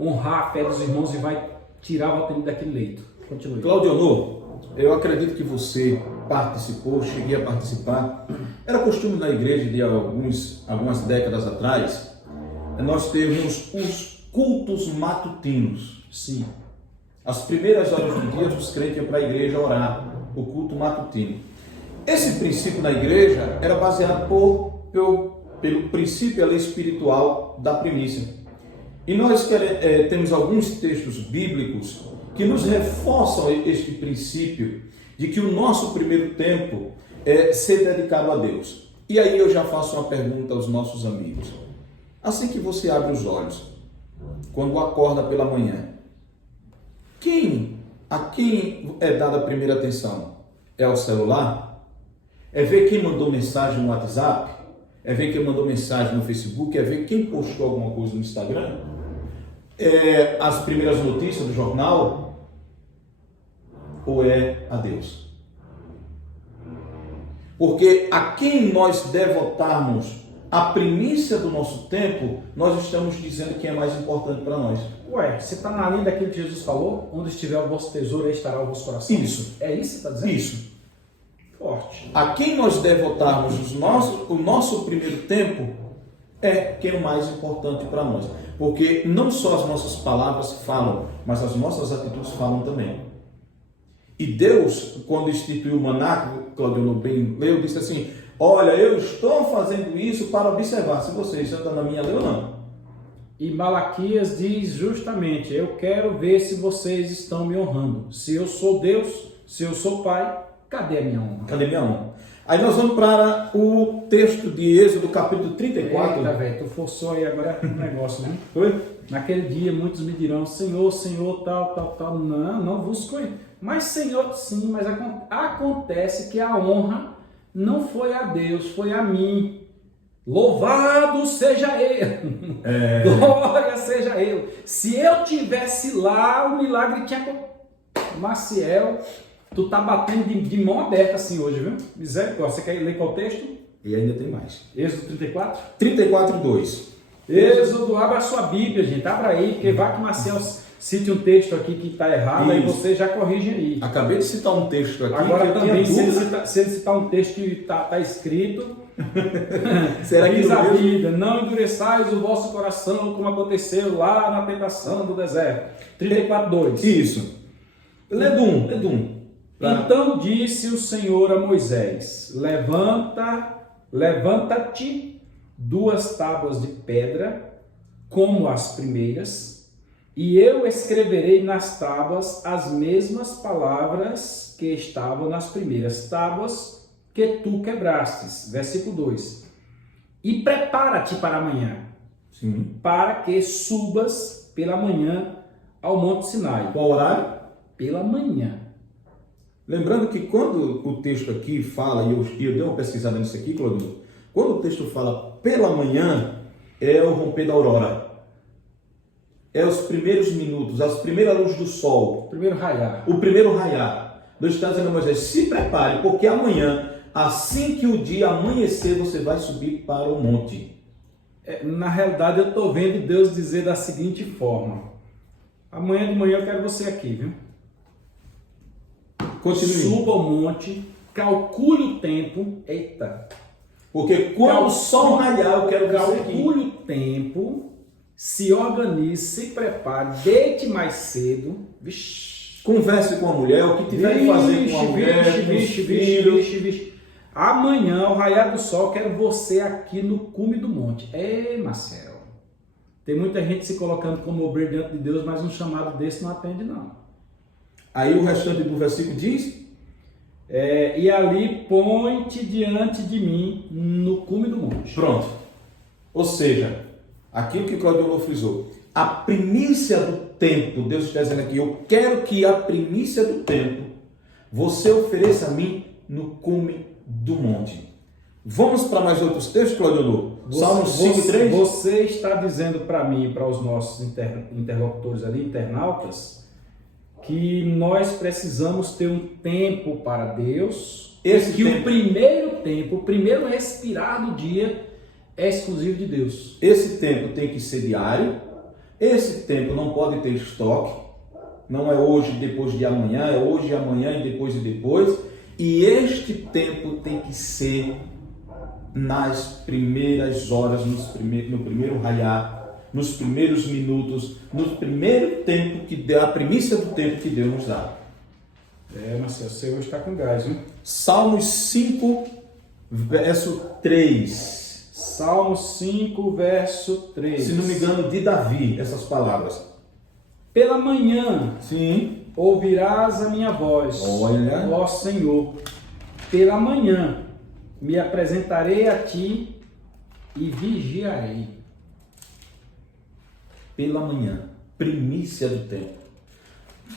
honrar a fé dos irmãos e vai tirar o Valteni daquele leito. Continue. Claudionor, eu acredito que você participou, cheguei a participar. Era costume da igreja de algumas décadas atrás, nós temos os cultos matutinos. Sim. As primeiras horas do dia, os crentes iam para a igreja orar, o culto matutino. Esse princípio na igreja era baseado pelo princípio a lei espiritual da primícia. E nós temos alguns textos bíblicos que nos reforçam este princípio de que o nosso primeiro tempo é ser dedicado a Deus. E aí eu já faço uma pergunta aos nossos amigos. Assim que você abre os olhos, quando acorda pela manhã, a quem é dada a primeira atenção? É ao celular? É ver quem mandou mensagem no WhatsApp? É ver quem mandou mensagem no Facebook? É ver quem postou alguma coisa no Instagram? É as primeiras notícias do jornal? Ou é a Deus? Porque a quem nós devotarmos a primícia do nosso tempo, nós estamos dizendo que é mais importante para nós. Ué, você está na linha daquilo que Jesus falou? Onde estiver o vosso tesouro, aí estará o vosso coração. Isso. É isso que você está dizendo? Isso. Forte. A quem nós devotarmos o nosso primeiro tempo é quem é o mais importante para nós. Porque não só as nossas palavras falam, mas as nossas atitudes falam também. E Deus, quando instituiu o maná, Claudio bem leu, disse assim: olha, eu estou fazendo isso para observar se vocês estão na minha lei ou não. E Malaquias diz justamente: eu quero ver se vocês estão me honrando. Se eu sou Deus, se eu sou Pai, cadê a minha honra? Cadê minha honra? Aí nós vamos para o texto de Êxodo, capítulo 34. Eita, velho, tu forçou aí agora um negócio, né? Foi? Naquele dia muitos me dirão: Senhor, Senhor, tal. Não vos conheço. Mas Senhor, sim, mas acontece que a honra não foi a Deus, foi a mim. Louvado seja Ele. Glória seja Ele. Se eu tivesse lá, o milagre tinha... Maciel, tu tá batendo de mão aberta assim hoje, viu? Misericórdia. Você quer ler qual texto? E ainda tem mais. Êxodo 34? 34, 2. Êxodo, abra a sua Bíblia, gente. Abra aí, porque vai que o Maciel cite um texto aqui que está errado, aí você já corrige aí. Acabei de citar um texto aqui. Agora também, se ele citar um texto que está escrito, será que diz a Bíblia: não endureçais o vosso coração como aconteceu lá na tentação do deserto. 34, 2. Isso. Ledum. Então disse o Senhor a Moisés: levanta-te 2 tábuas de pedra, como as primeiras, e eu escreverei nas tábuas as mesmas palavras que estavam nas primeiras tábuas que tu quebrastes. Versículo 2. E prepara-te para amanhã, para que subas pela manhã ao Monte Sinai. Qual horário? Pela manhã. Lembrando que quando o texto aqui fala, e eu dei uma pesquisada nisso aqui, Claudio, quando o texto fala pela manhã, é o romper da aurora. É os primeiros minutos, as primeiras luzes do sol. O primeiro raiar. Deus está dizendo a Moisés: se prepare, porque amanhã, assim que o dia amanhecer, você vai subir para o monte. Na realidade, eu estou vendo Deus dizer da seguinte forma: amanhã de manhã eu quero você aqui, viu? Continue. Suba ao monte, calcule o tempo. Eita! Porque quando o sol raiar, eu quero você aqui. Calcule o tempo, se organize, se prepare, deite mais cedo. Vixe. Converse com a mulher, o que tiver que fazer com a mulher, vixe. Amanhã, ao raiar do sol, quero você aqui no cume do monte. Marcel, tem muita gente se colocando como obreiro diante de Deus, mas um chamado desse não atende, não. Aí o restante do versículo diz: e ali põe-te diante de mim no cume do monte. Pronto. Ou seja, aquilo que Claudio frisou, a primícia do tempo, Deus está dizendo aqui, eu quero que a primícia do tempo você ofereça a mim no cume do monte. Vamos para mais outros textos, Claudio? Salmo 5:3. Você está dizendo para mim e para os nossos interlocutores ali, internautas, que nós precisamos ter um tempo para Deus, o primeiro tempo, o primeiro respirar do dia é exclusivo de Deus. Esse tempo tem que ser diário, esse tempo não pode ter estoque, não é hoje, depois de amanhã, é hoje, amanhã e depois, e este tempo tem que ser nas primeiras horas, no primeiro raiar, nos primeiros minutos, no primeiro tempo que deu, a primícia do tempo que Deus nos dá. Marcelo, você hoje está com gás, hein? Salmos 5, verso 3. Salmo 5, verso 3. Se não me engano, de Davi, essas palavras. Pela manhã, sim, ouvirás a minha voz, olha, ó Senhor. Pela manhã me apresentarei a ti e vigiarei. Pela manhã, primícia do tempo.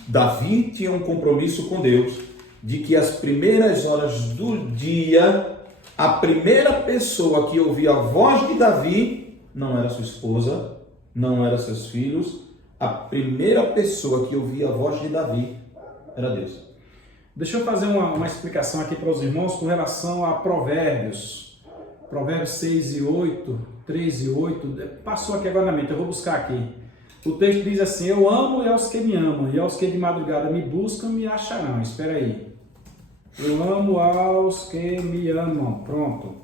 Davi tinha um compromisso com Deus de que as primeiras horas do dia, a primeira pessoa que ouvia a voz de Davi não era sua esposa, não eram seus filhos. A primeira pessoa que ouvia a voz de Davi era Deus. Deixa eu fazer uma explicação aqui para os irmãos com relação a Provérbios. Provérbios 6 e 8, 3 e 8. Passou aqui agora na mente, eu vou buscar aqui. O texto diz assim: eu amo e aos que me amam, e aos que de madrugada me buscam me acharão. Espera aí. Eu amo aos que me amam. Pronto.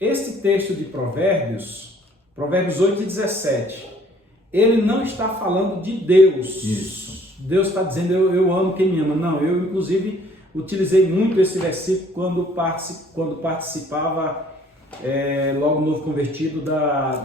Esse texto de Provérbios, Provérbios 8 e 17, ele não está falando de Deus. Isso. Deus está dizendo eu amo quem me ama. Não, eu inclusive utilizei muito esse versículo quando participava logo novo convertido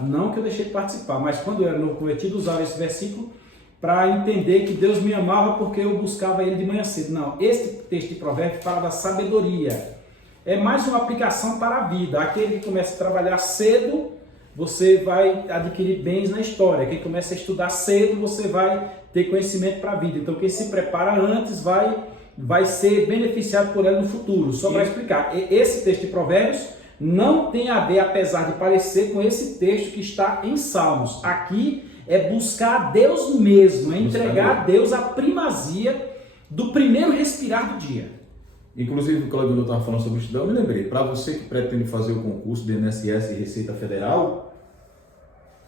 não que eu deixei de participar, mas quando eu era novo convertido usava esse versículo para entender que Deus me amava porque eu buscava Ele de manhã cedo. Não, esse texto de Provérbios fala da sabedoria. É mais uma aplicação para a vida. Aquele que começa a trabalhar cedo, você vai adquirir bens na história. Quem começa a estudar cedo, você vai ter conhecimento para a vida. Então, quem se prepara antes vai ser beneficiado por ela no futuro. Só para explicar, esse texto de Provérbios não tem a ver, apesar de parecer, com esse texto que está em Salmos. Aqui é buscar a Deus mesmo, é entregar a Deus a primazia do primeiro respirar do dia. Inclusive, o Claudio estava falando sobre isso, eu me lembrei, para você que pretende fazer o concurso de INSS e Receita Federal,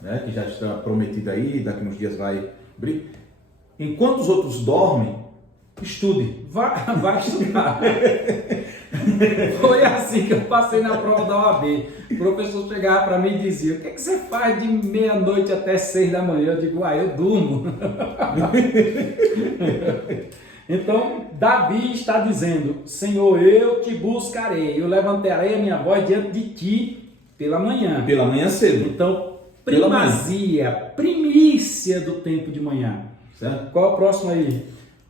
né, que já está prometido aí, daqui uns dias vai abrir, enquanto os outros dormem, estude. Vai estudar. Foi assim que eu passei na prova da OAB. O professor chegava para mim e dizia: o que você faz de meia-noite até 6 da manhã? Eu digo: eu durmo. Então, Davi está dizendo: Senhor, eu te buscarei, eu levantarei a minha voz diante de ti pela manhã. Pela manhã cedo. Então, primazia, primícia do tempo de manhã. Certo? Qual é o próximo aí?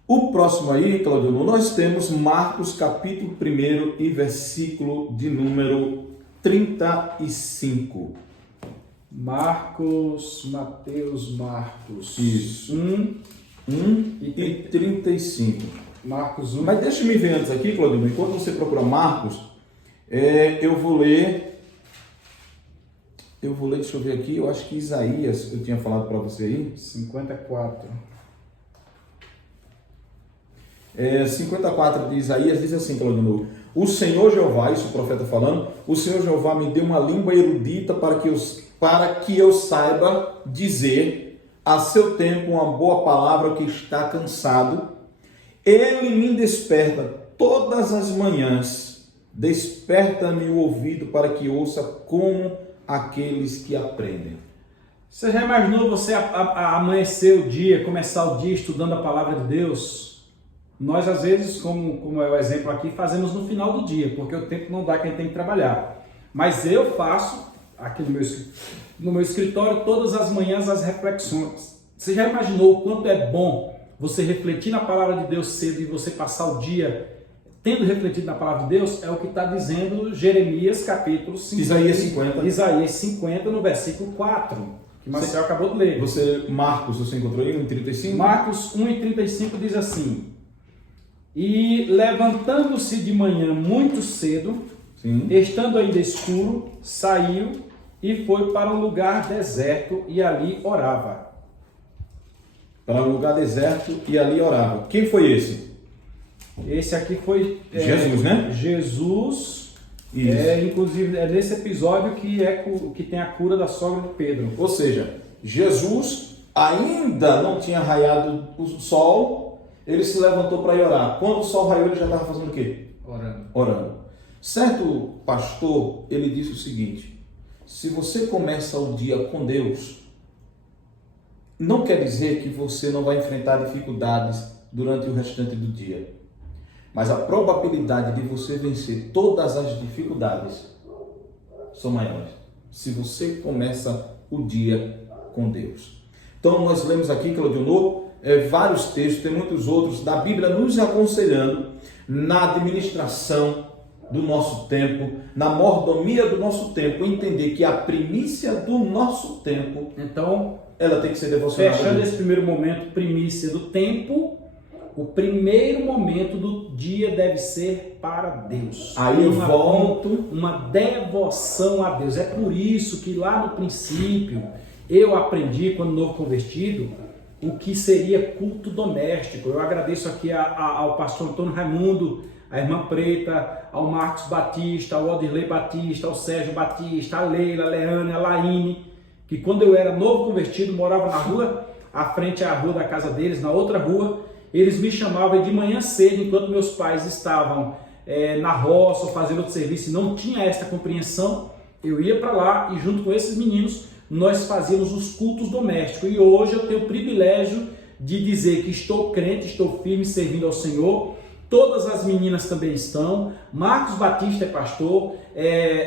O próximo aí, Claudio, nós temos Marcos capítulo 1 e versículo de número 35. Mateus. Isso. 1 e 35. Marcos 1. Mas deixa-me ver antes aqui, Claudio, enquanto você procura Marcos, eu vou ler, deixa eu ver aqui, eu acho que Isaías, eu tinha falado para você aí. 54. 54 de Isaías diz assim, Claudio: o Senhor Jeová, isso o profeta falando, o Senhor Jeová me deu uma língua erudita para que eu saiba dizer a seu tempo uma boa palavra que está cansado. Ele me desperta todas as manhãs, desperta-me o ouvido para que ouça como aqueles que aprendem. Você já imaginou você amanhecer o dia, começar o dia estudando a palavra de Deus? Nós, às vezes, como é o exemplo aqui, fazemos no final do dia, porque o tempo não dá, que a gente tem que trabalhar. Mas eu faço, aqui no meu escritório, todas as manhãs as reflexões. Você já imaginou o quanto é bom você refletir na palavra de Deus cedo e você passar o dia tendo refletido na palavra de Deus? É o que está dizendo Jeremias capítulo 50. Isaías 50. Isaías 50, no versículo 4. que Marcel acabou de ler. Marcos, você encontrou aí 1,35? Marcos 1,35 diz assim: E levantando-se de manhã muito cedo, Sim. estando ainda escuro, saiu e foi para um lugar deserto e ali orava. Para um lugar deserto e ali orava. Quem foi esse? Esse aqui foi Jesus, né? Jesus. Isso. Inclusive é nesse episódio que tem a cura da sogra de Pedro. Ou seja, Jesus ainda não tinha raiado o sol, ele se levantou para ir orar. Quando o sol raiou, ele já estava fazendo o quê? Orando. Certo pastor, ele disse o seguinte: se você começa o dia com Deus, não quer dizer que você não vai enfrentar dificuldades durante o restante do dia. Mas a probabilidade de você vencer todas as dificuldades são maiores se você começa o dia com Deus. Então nós lemos aqui, Claudionor, vários textos, tem muitos outros da Bíblia nos aconselhando na administração do nosso tempo, na mordomia do nosso tempo, entender que a primícia do nosso tempo, então, ela tem que ser devocionada. Fechando esse primeiro momento, primícia do tempo, o primeiro momento do dia deve ser para Deus. Aí eu volto. Uma devoção a Deus. É por isso que lá no princípio eu aprendi, quando novo convertido, o que seria culto doméstico. Eu agradeço aqui ao pastor Antônio Raimundo, a irmã Preta, ao Marcos Batista, ao Odirley Batista, ao Sérgio Batista, a Leila, a Leane, a Laine, que quando eu era novo convertido, morava na rua, à frente à rua da casa deles, na outra rua, eles me chamavam de manhã cedo, enquanto meus pais estavam na roça ou fazendo outro serviço e não tinha esta compreensão, eu ia para lá e junto com esses meninos nós fazíamos os cultos domésticos. E hoje eu tenho o privilégio de dizer que estou crente, estou firme servindo ao Senhor. Todas as meninas também estão. Marcos Batista é pastor,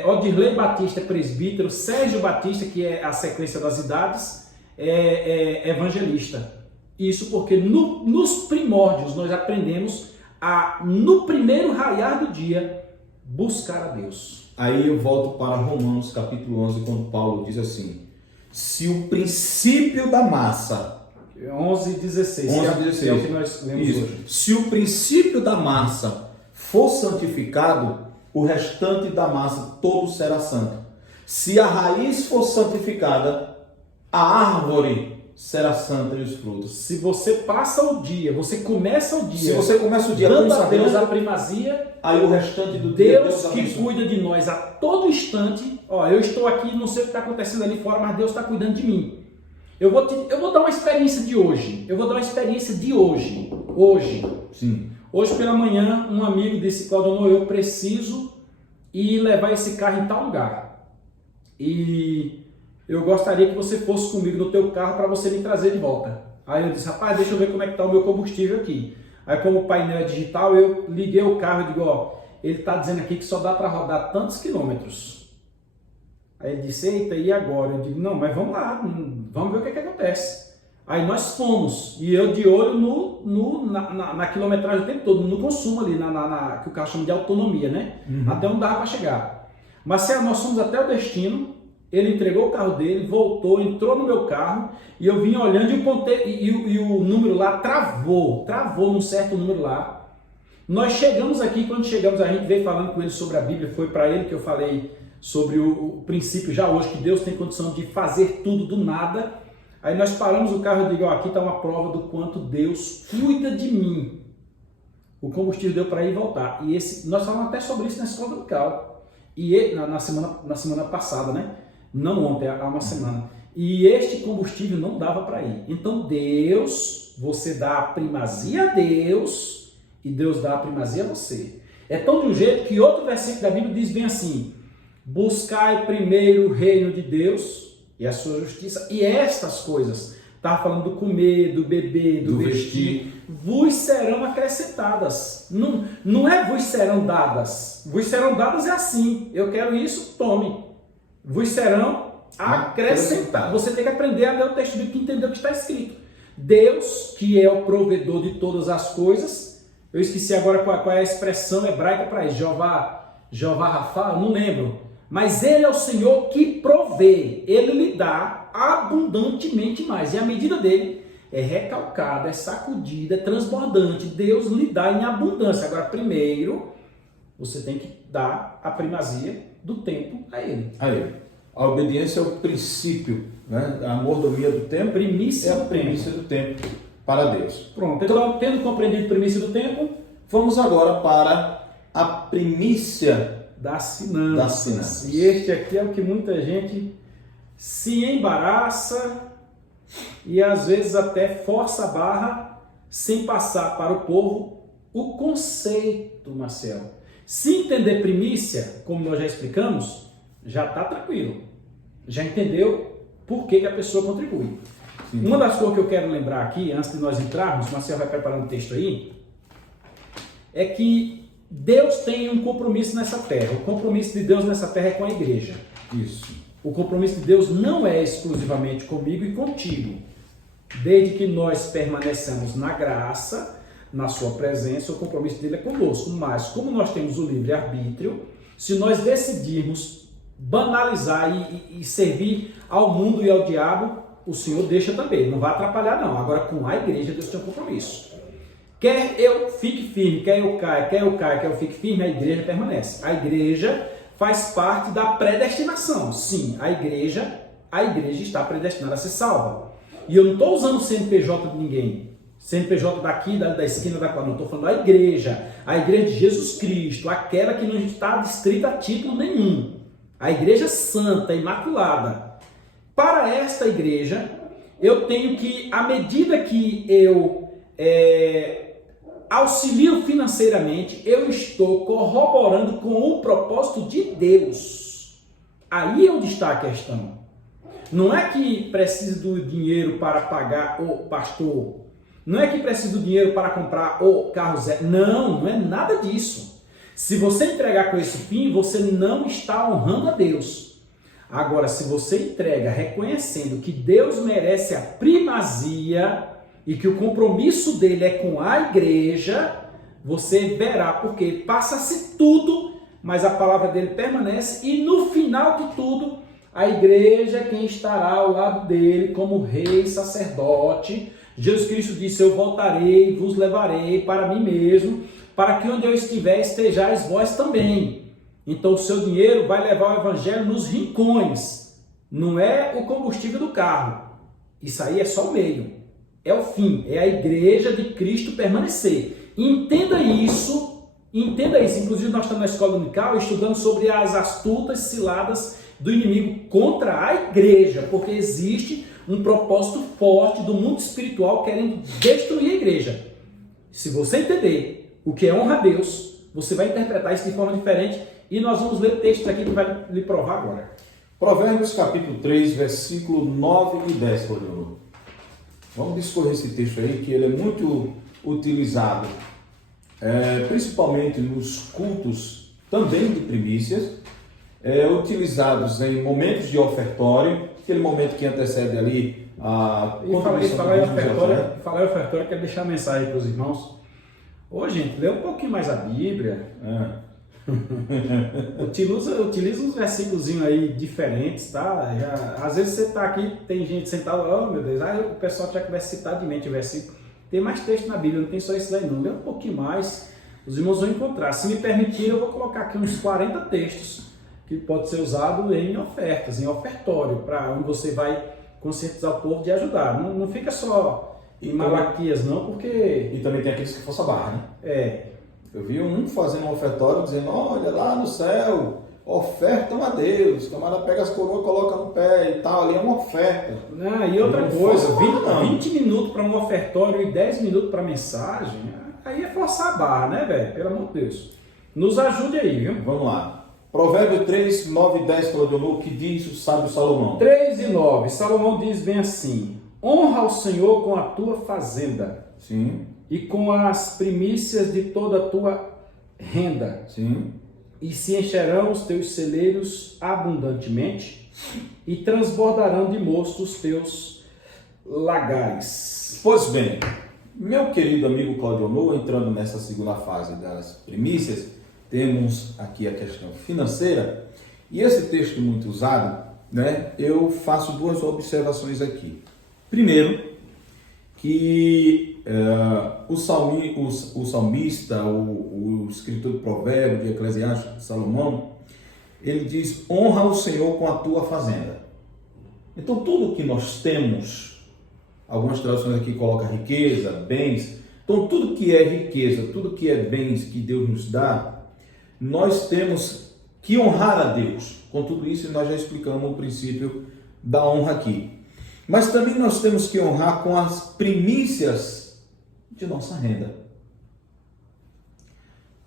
Odirley Batista é presbítero, Sérgio Batista, que é a sequência das idades, é evangelista. Isso porque nos primórdios nós aprendemos a, no primeiro raiar do dia, buscar a Deus. Aí eu volto para Romanos capítulo 11, quando Paulo diz assim: se o princípio da massa... 11:16. 11:16. É o que nós lemos hoje. Se o princípio da massa for santificado, o restante da massa todo será santo. Se a raiz for santificada, a árvore será santa e os frutos. Se você passa o dia, você começa o dia. Se você começa o dia dando a Deus a primazia, aí o restante do dia, Deus que cuida de nós a todo instante. Eu estou aqui, não sei o que está acontecendo ali fora, mas Deus está cuidando de mim. Eu vou dar uma experiência de hoje. Hoje. Sim. Hoje pela manhã, um amigo disse: Claudionor, eu preciso ir levar esse carro em tal lugar. E eu gostaria que você fosse comigo no teu carro para você me trazer de volta. Aí eu disse: rapaz, deixa eu ver como é que está o meu combustível aqui. Aí como o painel é digital, eu liguei o carro e digo: ele está dizendo aqui que só dá para rodar tantos quilômetros. Aí ele disse: eita, e agora? Eu digo: não, mas vamos lá, vamos ver o que acontece. Aí nós fomos, e eu de olho na quilometragem o tempo todo, no consumo ali, que o carro chama de autonomia, né? Uhum. Até onde dava para chegar. Mas nós fomos até o destino, ele entregou o carro dele, voltou, entrou no meu carro, e eu vim olhando e o número lá travou num certo número lá. Nós chegamos aqui, quando chegamos a gente veio falando com ele sobre a Bíblia, foi para ele que eu falei sobre o princípio já hoje, que Deus tem condição de fazer tudo do nada. Aí nós paramos o carro e digo: aqui está uma prova do quanto Deus cuida de mim. O combustível deu para ir e voltar. E nós falamos até sobre isso na escola dominical. E na semana passada, né? Não ontem, há uma semana. E este combustível não dava para ir. Então Deus, você dá a primazia a Deus e Deus dá a primazia a você. É tão de um jeito que outro versículo da Bíblia diz bem assim: buscai primeiro o reino de Deus e a sua justiça, e estas coisas, estava falando do comer, do beber, do vestir, vos serão acrescentadas. Não é vos serão dadas. Vos serão dadas é assim: eu quero isso, tome. Vos serão acrescentadas. Você tem que aprender a ler o texto bíblico e entender o que está escrito. Deus, que é o provedor de todas as coisas, eu esqueci agora qual é a expressão hebraica para isso, Jeová Rafa, eu não lembro, Mas Ele é o Senhor que provê, Ele lhe dá abundantemente mais. E a medida dele é recalcada, é sacudida, é transbordante. Deus lhe dá em abundância. Agora, primeiro, você tem que dar a primazia do tempo a Ele. A Ele. A obediência é o princípio, né? A mordomia do tempo Primícia é a do primícia do tempo para Deus. Pronto, então, tendo compreendido a primícia do tempo, Vamos agora para a primícia das finanças. finanças. E este aqui é o que muita gente se embaraça e às vezes até força a barra sem passar para o povo o conceito, Marcelo. Se entender primícia, como nós já explicamos, já está tranquilo. Já entendeu por que a pessoa contribui. Sim. Uma das coisas que eu quero lembrar aqui, antes de nós entrarmos, Marcelo vai preparando o texto aí, é que Deus tem um compromisso nessa terra. O compromisso de Deus nessa terra é com a igreja. Isso. O compromisso de Deus não é exclusivamente comigo e contigo. Desde que nós permaneçamos na graça, na sua presença, o compromisso dele é conosco. Mas, como nós temos o livre-arbítrio, se nós decidirmos banalizar e servir ao mundo e ao diabo, o Senhor deixa também. Não vai atrapalhar, não. Agora, com a igreja, Deus tem um compromisso. Quer eu fique firme, quer eu caia, quer eu fique firme, a igreja permanece. A igreja faz parte da predestinação. Sim, a igreja está predestinada a ser salva. E eu não estou usando o CNPJ de ninguém. CNPJ daqui, da esquina da qual não estou falando, a igreja de Jesus Cristo, aquela que não está distrita a título nenhum. A igreja santa, imaculada. Para esta igreja, eu tenho que, à medida que eu auxilio financeiramente, eu estou corroborando com o propósito de Deus. Aí é onde está a questão. Não é que preciso do dinheiro para pagar o pastor. Não é que preciso do dinheiro para comprar o carro zero. Não é nada disso. Se você entregar com esse fim, você não está honrando a Deus. Agora, se você entrega reconhecendo que Deus merece a primazia e que o compromisso dele é com a igreja, você verá, porque passa-se tudo, mas a palavra dele permanece e no final de tudo, a igreja é quem estará ao lado dele como rei, sacerdote. Jesus Cristo disse, eu voltarei e vos levarei para mim mesmo, para que onde eu estiver estejais vós também. Então o seu dinheiro vai levar o evangelho nos rincões, não é o combustível do carro. Isso aí é só o meio. É o fim, é a igreja de Cristo permanecer. Entenda isso. Inclusive nós estamos na escola dominical estudando sobre as astutas ciladas do inimigo contra a igreja, porque existe um propósito forte do mundo espiritual querendo destruir a igreja. Se você entender o que é honra a Deus, você vai interpretar isso de forma diferente e nós vamos ler textos aqui que vai lhe provar agora. Provérbios capítulo 3, versículo 9 e 10, Cordão. Vamos discorrer esse texto aí, que ele é muito utilizado, principalmente nos cultos também de primícias, utilizados em momentos de ofertório, aquele momento que antecede ali a contribuição. Falar em ofertório, quero deixar a mensagem para os irmãos. Ô gente, lê um pouquinho mais a Bíblia. Utiliza uns versículos aí diferentes, tá? Às vezes você está aqui, tem gente sentada, oh meu Deus, o pessoal já começa a citar de mente o versículo. Tem mais texto na Bíblia, não tem só isso daí não. Lê um pouquinho mais, os irmãos vão encontrar. Se me permitir, eu vou colocar aqui uns 40 textos que pode ser usado em ofertas, em ofertório, para onde você vai conscientizar o povo de ajudar. Não fica só em Malaquias não, porque... E também tem aqueles que forçam a barra, né? Eu vi um fazendo um ofertório dizendo, olha lá no céu, ofertam a Deus. O camarada pega as coroas, coloca no pé e tal, ali é uma oferta. E outra coisa, 20 minutos para um ofertório e 10 minutos para mensagem, aí é forçar a barra, né, velho? Pelo amor de Deus. Nos ajude aí, viu? Vamos lá. Provérbio 3, 9 e 10, Clodomir, que diz o sábio Salomão. 3 e 9, Salomão diz bem assim, honra o Senhor com a tua fazenda. Sim. E com as primícias de toda a tua renda. Sim. E se encherão os teus celeiros abundantemente, e transbordarão de mosto os teus lagares. Pois bem, meu querido amigo Claudio, entrando nessa segunda fase das primícias, temos aqui a questão financeira, E esse texto muito usado, né, eu faço duas observações aqui. Primeiro, que o salmista, o escritor de Provérbios, de Eclesiastes, Salomão, ele diz: honra o Senhor com a tua fazenda. Então tudo que nós temos, algumas traduções aqui colocam riqueza, bens, então tudo que é riqueza, tudo que é bens que Deus nos dá, nós temos que honrar a Deus. Com tudo isso nós já explicamos o princípio da honra aqui. Mas também nós temos que honrar com as primícias de nossa renda.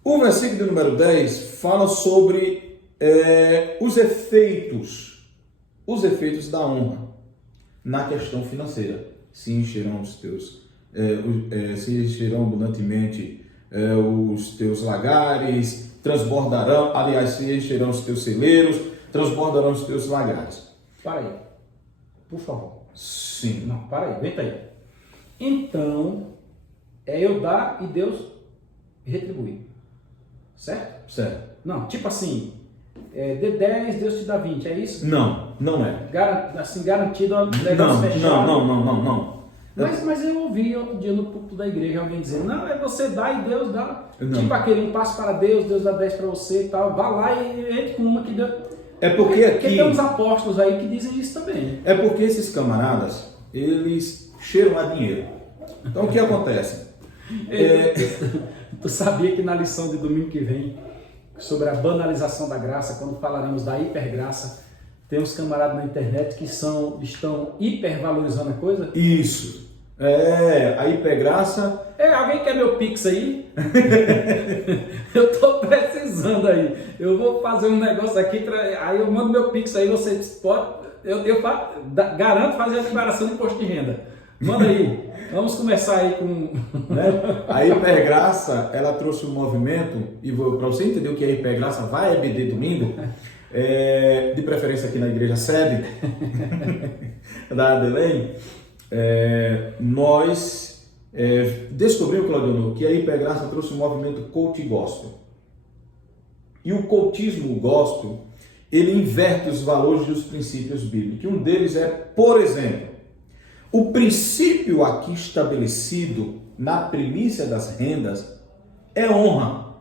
O versículo de número 10 fala sobre os efeitos da honra na questão financeira. Se encherão abundantemente os teus lagares, transbordarão, aliás, se encherão os teus celeiros, transbordarão os teus lagares. Para aí, por favor. Sim. Não, para aí, vem aí. Então, eu dar e Deus retribuir. Certo? Certo. Não, tipo assim, dê 10, Deus te dá 20, é isso? Não, não é. Assim, garantido, Não. Mas eu ouvi outro dia no púlpito da igreja alguém dizendo: não, é você dá e Deus dá. Não. Tipo aquele, um passo para Deus, Deus dá 10 para você e tal. Vá lá e entre com uma que Deus... É porque aqui... tem uns apóstolos aí que dizem isso também. É porque esses camaradas, eles cheiram a dinheiro. Então o que acontece? Tu sabia que na lição de domingo que vem, sobre a banalização da graça, quando falaremos da hipergraça, tem uns camaradas na internet que estão hipervalorizando a coisa? Isso. A hipergraça... Alguém quer meu Pix aí? Eu tô precisando aí. Eu vou fazer um negócio aqui, aí eu mando meu Pix aí, você pode... Eu garanto fazer a declaração de imposto de renda. Manda aí. Vamos começar aí com... A hipergraça, ela trouxe um movimento, e para você entender o que é hipergraça, vai a EBD domingo, de preferência aqui na igreja sede da Adelém, nós descobrimos, Claudio, que a hipergraça trouxe um movimento coach gospel. E o coachismo gospel, ele inverte os valores e os princípios bíblicos. E um deles é, por exemplo, o princípio aqui estabelecido na primícia das rendas é honra.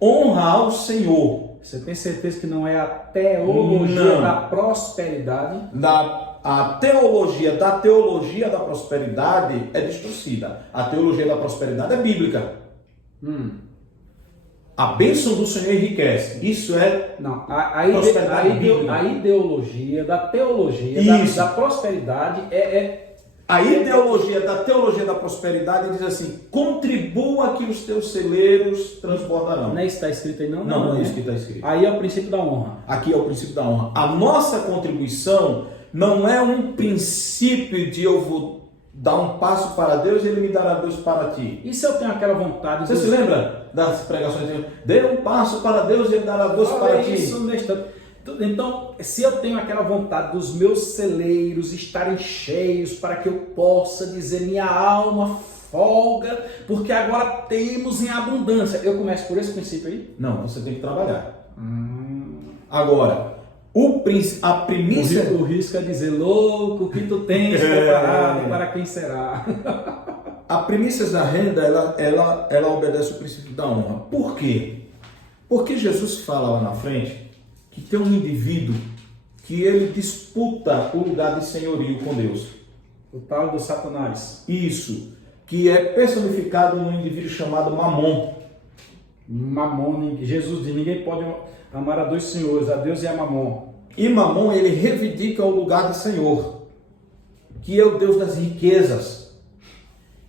Honra ao Senhor. Você tem certeza que não é a teologia da prosperidade? A teologia da prosperidade é distorcida. A teologia da prosperidade é bíblica. A bênção do Senhor enriquece. Isso é prosperidade bíblica. A ideologia da teologia da prosperidade A ideologia da teologia da prosperidade diz assim: contribua que os teus celeiros transbordarão. Não é isso que está escrito aí, não? Não é isso que está escrito. Aí é o princípio da honra. Aqui é o princípio da honra. A nossa contribuição não é um princípio de eu vou dar um passo para Deus e Ele me dará Deus para ti. E se eu tenho aquela vontade... Você se lembra das pregações de Deus? Dê um passo para Deus e Ele dará Deus para ti. Isso, então, se eu tenho aquela vontade dos meus celeiros estarem cheios para que eu possa dizer minha alma folga, porque agora temos em abundância. Eu começo por esse princípio aí? Não, você tem que trabalhar. Agora, a primícia... O risco é dizer, louco, que tu tens preparado, para quem será? A primícia da renda, ela obedece o princípio da honra. Por quê? Porque Jesus fala lá na frente que tem um indivíduo que ele disputa o lugar de senhorio com Deus. O tal do Satanás. Isso, que é personificado num indivíduo chamado Mamon. Mamon, Jesus diz, ninguém pode amar a dois senhores, a Deus e a Mamon. E Mamon, ele reivindica o lugar de Senhor, que é o Deus das riquezas.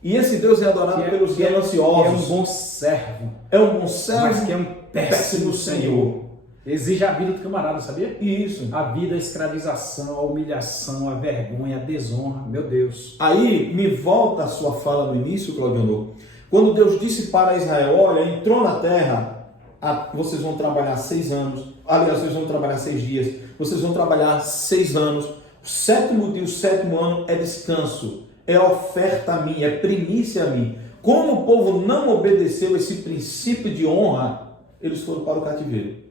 E esse Deus é adorado pelos gananciosos. É um bom servo. É um bom servo, mas que é um péssimo senhor. Exige a vida do camarada, sabia? Isso. A vida, a escravização, a humilhação, a vergonha, a desonra. Meu Deus. Aí me volta a sua fala no início, Claudio. Quando Deus disse para Israel, olha, entrou na terra, vocês vão trabalhar 6 anos. Aliás, vocês vão trabalhar 6 dias. Vocês vão trabalhar 6 anos. O 7º dia, o 7º ano é descanso. É oferta a mim, é primícia a mim. Como o povo não obedeceu esse princípio de honra, eles foram para o cativeiro.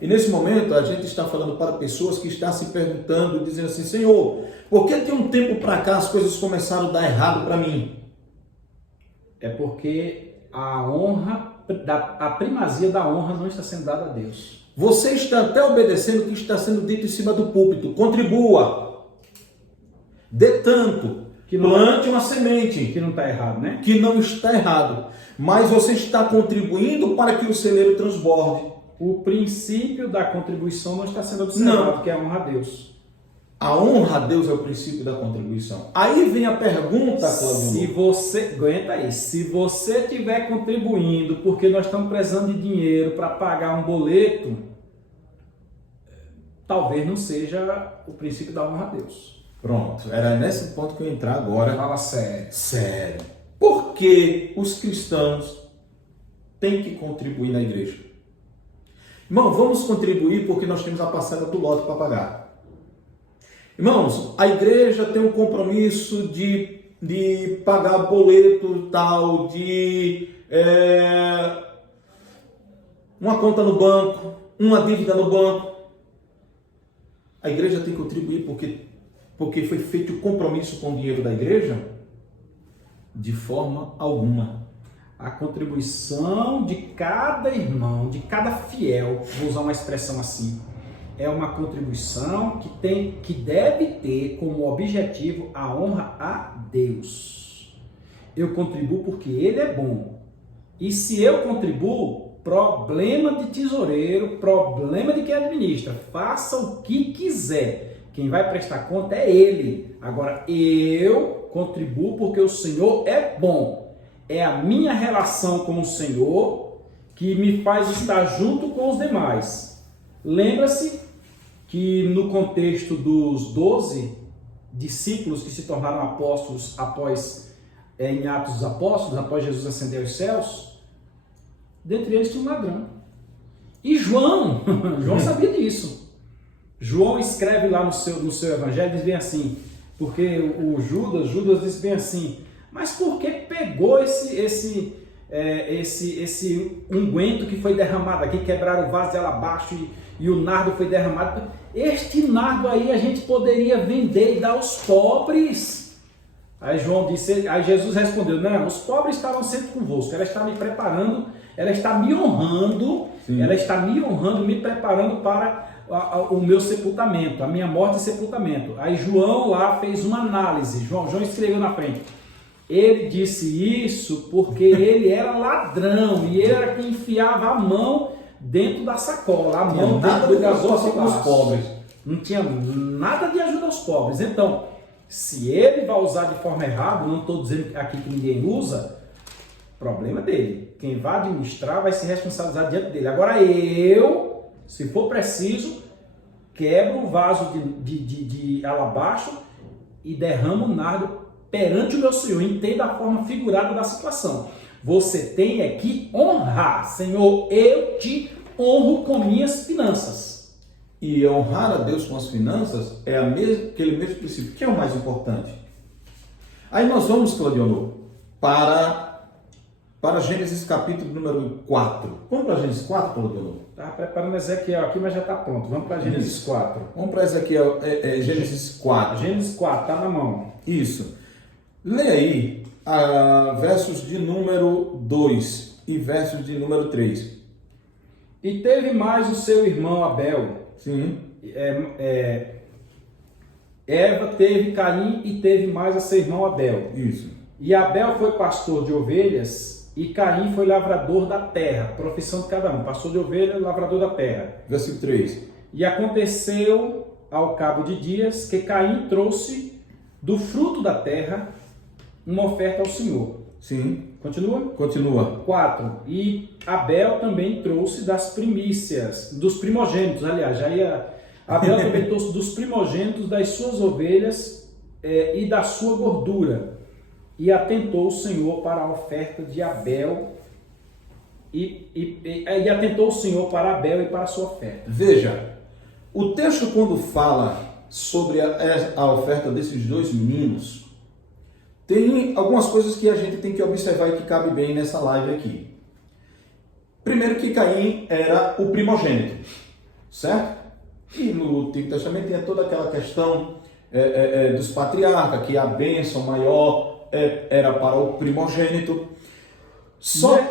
E nesse momento a gente está falando para pessoas que estão se perguntando, dizendo assim, Senhor, por que de um tempo para cá as coisas começaram a dar errado para mim? É porque a honra, a primazia da honra não está sendo dada a Deus. Você está até obedecendo o que está sendo dito em cima do púlpito. Contribua. Dê tanto. Plante uma semente. Que não está errado, né? Que não está errado. Mas você está contribuindo para que o celeiro transborde. O princípio da contribuição não está sendo observado, que é a honra a Deus. A honra a Deus é o princípio da contribuição. Aí vem a pergunta, Claudio. Se você, aguenta aí, se você estiver contribuindo porque nós estamos precisando de dinheiro para pagar um boleto, talvez não seja o princípio da honra a Deus. Pronto, era nesse ponto que eu ia entrar agora. Fala sério. Sério. Por que os cristãos têm que contribuir na igreja? Irmão, vamos contribuir porque nós temos a parcela do lote para pagar. Irmãos, a igreja tem um compromisso de pagar boleto tal, uma conta no banco, uma dívida no banco. A igreja tem que contribuir porque foi feito o compromisso com o dinheiro da igreja? De forma alguma. A contribuição de cada irmão, de cada fiel, vou usar uma expressão assim, é uma contribuição que deve ter como objetivo a honra a Deus. Eu contribuo porque Ele é bom. E se eu contribuo, problema de tesoureiro, problema de quem administra. Faça o que quiser. Quem vai prestar conta é Ele. Agora, eu contribuo porque o Senhor é bom. É a minha relação com o Senhor que me faz estar junto com os demais. Lembra-se que no contexto dos 12 discípulos que se tornaram apóstolos em Atos dos Apóstolos, após Jesus ascender aos céus, dentre eles tinha um ladrão. E João sabia disso. João escreve lá no seu evangelho, diz bem assim, porque o Judas diz bem assim, mas por que pegou esse unguento que foi derramado aqui, quebraram o vaso de alabastro e o nardo foi derramado? Este nardo aí a gente poderia vender e dar aos pobres. Aí Jesus respondeu, não, os pobres estavam sempre convosco, ela está me preparando, ela está me honrando, Sim. Ela está me honrando, me preparando para o meu sepultamento, a minha morte e sepultamento. Aí João lá fez uma análise, João escreveu na frente. Ele disse isso porque ele era ladrão e ele era quem enfiava a mão dentro da sacola, a mão nada de gasosa com os pobres. Não tinha nada de ajuda aos pobres. Então, se ele vai usar de forma errada, não estou dizendo aqui que ninguém usa, problema dele. Quem vai administrar vai se responsabilizar diante dele. Agora eu, se for preciso, quebro o vaso de alabastro e derramo o nardo perante o meu Senhor. Entenda a forma figurada da situação. Você tem que honrar. Senhor, eu te honro com minhas finanças. E honrar a Deus com as finanças é aquele mesmo princípio, que é o mais importante. Aí nós vamos, Claudionor, para Gênesis capítulo número 4. Vamos para Gênesis 4, Claudionor? Está preparando Ezequiel aqui, mas já está pronto. Vamos para Gênesis 4. Vamos para Ezequiel, Gênesis 4. Gênesis 4, está na mão. Isso. Leia aí versos de número 2 e versos de número 3. E teve mais o seu irmão Abel. Sim. Eva teve Caim e teve mais a seu irmão Abel. Isso. E Abel foi pastor de ovelhas e Caim foi lavrador da terra. Profissão de cada um. Pastor de ovelha, lavrador da terra. Versículo 3. E aconteceu ao cabo de dias que Caim trouxe do fruto da terra uma oferta ao Senhor. Sim. Continua? Continua. 4. E Abel também trouxe das primícias, dos primogênitos, aliás, Abel também trouxe dos primogênitos das suas ovelhas e da sua gordura. E atentou o Senhor para a oferta de Abel e atentou o Senhor para Abel e para a sua oferta. Veja, o texto quando fala sobre a oferta desses dois meninos, tem algumas coisas que a gente tem que observar e que cabe bem nessa live aqui. Primeiro que Caim era o primogênito. certo? E no Antigo Testamento tinha toda aquela questão dos patriarcas, que a bênção maior era para o primogênito.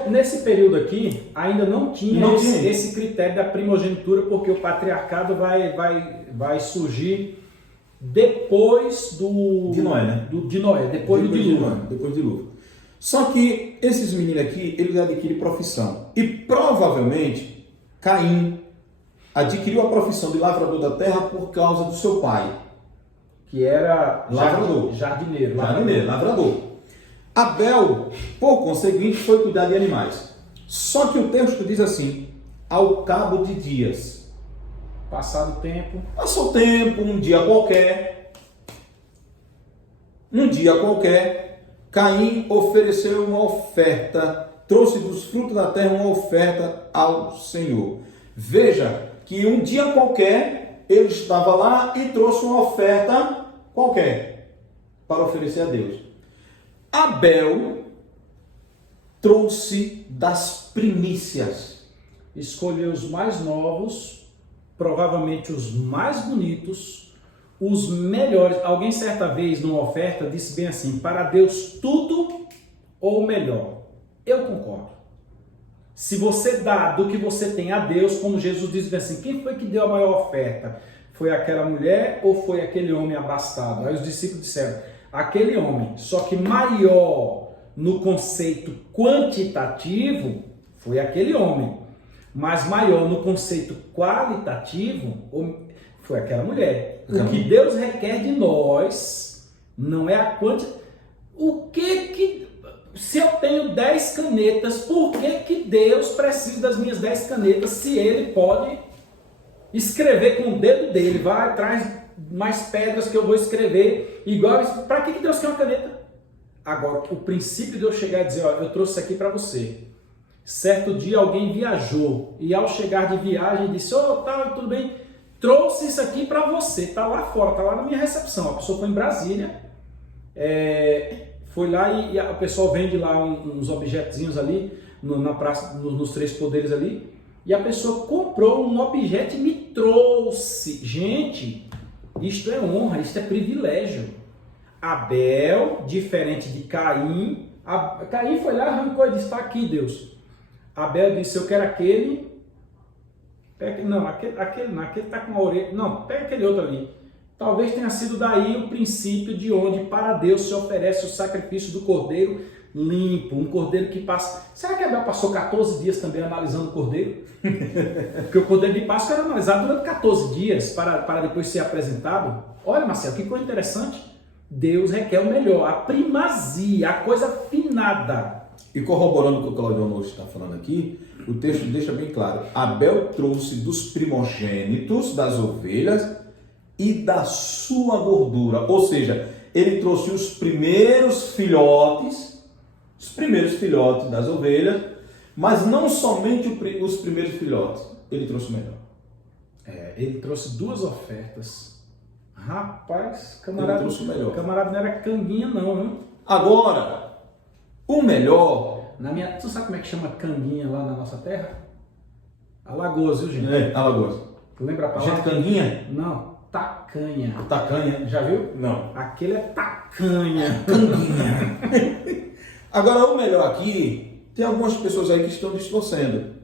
Nesse período aqui, ainda não tinha esse critério da primogenitura, porque o patriarcado vai surgir depois de Noé, né? De Noé, depois do dilúvio. Depois do dilúvio. Só que esses meninos aqui, eles adquirem profissão. E provavelmente, Caim adquiriu a profissão de lavrador da terra por causa do seu pai, que era lavrador. Jardineiro, lavrador. Abel, por conseguinte, foi cuidar de animais. Só que o texto diz assim: ao cabo de dias. Passou o tempo, um dia qualquer, Caim ofereceu uma oferta, trouxe dos frutos da terra uma oferta ao Senhor. Veja que um dia qualquer, ele estava lá e trouxe uma oferta qualquer para oferecer a Deus. Abel trouxe das primícias. Escolheu os mais novos, provavelmente os mais bonitos, os melhores. Alguém certa vez numa oferta disse bem assim: para Deus tudo ou melhor. Eu concordo. Se você dá do que você tem a Deus, como Jesus disse bem assim: quem foi que deu a maior oferta? Foi aquela mulher ou foi aquele homem abastado? Aí os discípulos disseram: aquele homem. Só que maior no conceito quantitativo foi aquele homem. Mas maior no conceito qualitativo foi aquela mulher. O que Deus requer de nós não é a quantidade. Se eu tenho 10 canetas, por que Deus precisa das minhas 10 canetas se Ele pode escrever com o dedo dele? Vai, traz mais pedras que eu vou escrever. Igual, para que Deus quer uma caneta? Agora, o princípio de eu chegar e dizer: ó, eu trouxe isso aqui para você. Certo dia alguém viajou e ao chegar de viagem disse: tá, tudo bem, trouxe isso aqui para você, tá lá fora, tá lá na minha recepção. A pessoa foi em Brasília, foi lá e o pessoal vende lá uns objetinhos ali na praça, nos Três Poderes ali, e a pessoa comprou um objeto e me trouxe. Gente, isto é honra, isto é privilégio. Abel, diferente de Caim, Caim foi lá, arrancou e disse: está aqui, Deus. Abel disse: eu quero aquele. Não, aquele está com a orelha. Não, pega aquele outro ali. Talvez tenha sido daí o princípio de onde para Deus se oferece o sacrifício do cordeiro limpo, um cordeiro que passa. Será que Abel passou 14 dias também analisando o cordeiro? Porque o cordeiro de Páscoa era analisado durante 14 dias para depois ser apresentado. Olha, Marcelo, que coisa interessante. Deus requer o melhor, a primazia, a coisa afinada. E corroborando o que o Claudio Honor está falando aqui, o texto deixa bem claro: Abel trouxe dos primogênitos das ovelhas e da sua gordura. Ou seja, ele trouxe os primeiros filhotes das ovelhas, mas não somente os primeiros filhotes, ele trouxe o melhor. Ele trouxe duas ofertas. Rapaz, camarada, ele trouxe o melhor. Camarada não era canguinha não, viu? Agora, o melhor... Tu sabe como é que chama canguinha lá na nossa terra? Alagoas, viu, gente? Alagoas. Tu lembra a palavra? Gente, canguinha? Não, tacanha. Tacanha? Já viu? Não. Aquele é tacanha. Canguinha. Agora, o melhor aqui, tem algumas pessoas aí que estão distorcendo.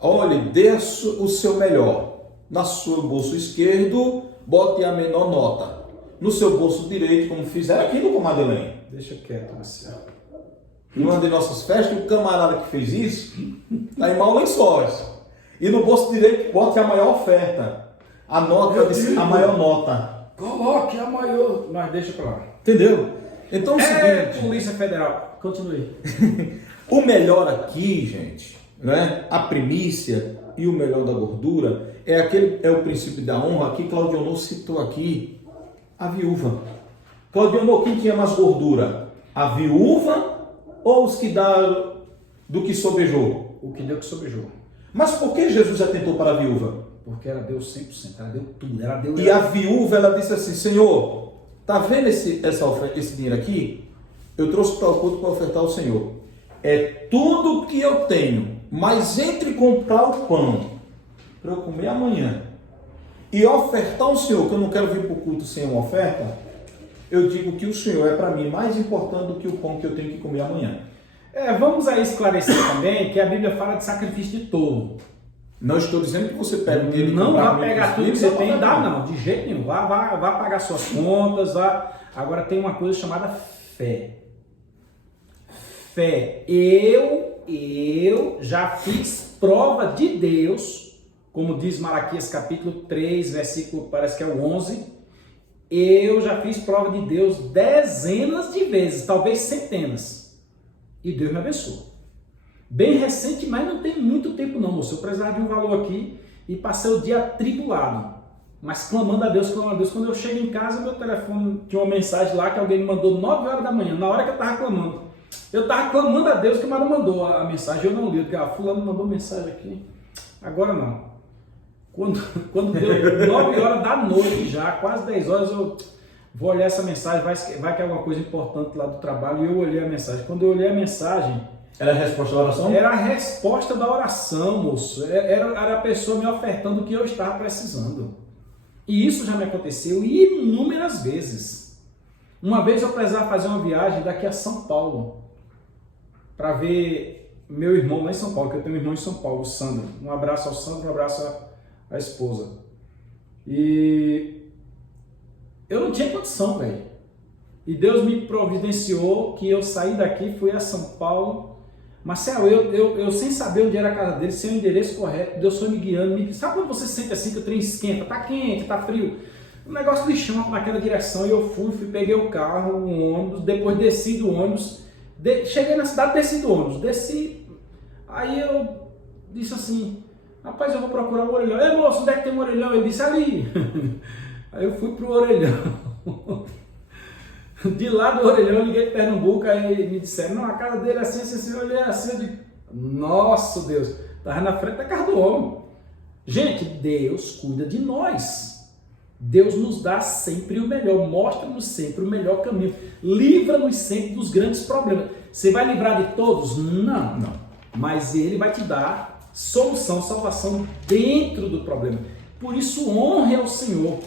Olhe, dê o seu melhor. No seu bolso esquerdo, bote a menor nota. No seu bolso direito, como fizeram aqui no Comadelein. Deixa quieto, Marcelo. Numa de nossas festas, o camarada que fez isso está em mau lençóis. E no bolso direito, bote a maior oferta. A nota, a maior nota. Coloque a maior. Mas deixa pra lá. Entendeu? Então, o seguinte, Polícia Federal. Continue. O melhor aqui, gente, né? A primícia e o melhor da gordura é o princípio da honra. Aqui, Claudio Honor citou aqui a viúva. Claudio Honor, quem tinha mais gordura? A viúva ou os que dá do que sobejou? O que deu que sobejou. Mas por que Jesus atentou para a viúva? Porque ela deu 100%, ela deu tudo. Ela deu. E a viúva, ela disse assim: Senhor, tá vendo esse dinheiro aqui? Eu trouxe para o culto para ofertar ao Senhor. É tudo que eu tenho, mas entre comprar o pão para eu comer amanhã e ofertar ao Senhor, que eu não quero vir para o culto sem uma oferta, eu digo que o Senhor é para mim mais importante do que o pão que eu tenho que comer amanhã. Vamos aí esclarecer também que a Bíblia fala de sacrifício de tolo. Não estou dizendo que você pega o dinheiro e não comprar vai pegar tudo que você tem e dar, não, de jeito nenhum. Vá pagar suas contas, vá. Agora tem uma coisa chamada fé. Fé. Eu já fiz prova de Deus, como diz Malaquias capítulo 3, versículo, parece que é o 11. Eu já fiz prova de Deus dezenas de vezes, talvez centenas. E Deus me abençoou. Bem recente, mas não tem muito tempo não, moço. Eu precisava de um valor aqui e passei o dia atribulado. Mas clamando a Deus, clamando a Deus. Quando eu chego em casa, meu telefone tinha uma mensagem lá que alguém me mandou 9 horas da manhã, na hora que eu estava clamando. Eu estava clamando a Deus que o Mara mandou a mensagem. Eu não li, porque fulano mandou mensagem aqui. Agora não. Quando deu 9 horas da noite já, quase 10 horas, eu vou olhar essa mensagem, vai que é alguma coisa importante lá do trabalho. E eu olhei a mensagem. Quando eu olhei a mensagem... Era a resposta da oração? Era a resposta da oração, moço. Era a pessoa me ofertando o que eu estava precisando. E isso já me aconteceu inúmeras vezes. Uma vez eu precisava fazer uma viagem daqui a São Paulo para ver meu irmão lá em São Paulo, que eu tenho um irmão em São Paulo, o Sandro. Um abraço ao Sandro, um abraço à esposa. E eu não tinha condição, velho. E Deus me providenciou que eu saí daqui, fui a São Paulo. Marcelo, eu sem saber onde era a casa dele, sem o endereço correto, Deus foi me guiando. Sabe quando você sente assim que o trem esquenta? Tá quente, tá frio. Um negócio de chão naquela direção. E eu fui, peguei o carro, um ônibus, depois desci do ônibus. Cheguei na cidade, desci do ônibus. Desci. Aí eu disse assim, rapaz, eu vou procurar o orelhão. Ei, moço, onde é que tem um orelhão? Ele disse, ali. Aí eu fui pro orelhão. De lá do orelhão, eu liguei de Pernambuco, aí me disseram, não, a casa dele é assim, eu olhei assim, eu digo, nossa Deus, estava na frente da casa do homem. Gente, Deus cuida de nós. Deus nos dá sempre o melhor, mostra-nos sempre o melhor caminho, livra-nos sempre dos grandes problemas. Você vai livrar de todos? Não. Mas Ele vai te dar solução, salvação dentro do problema. Por isso, honre ao Senhor.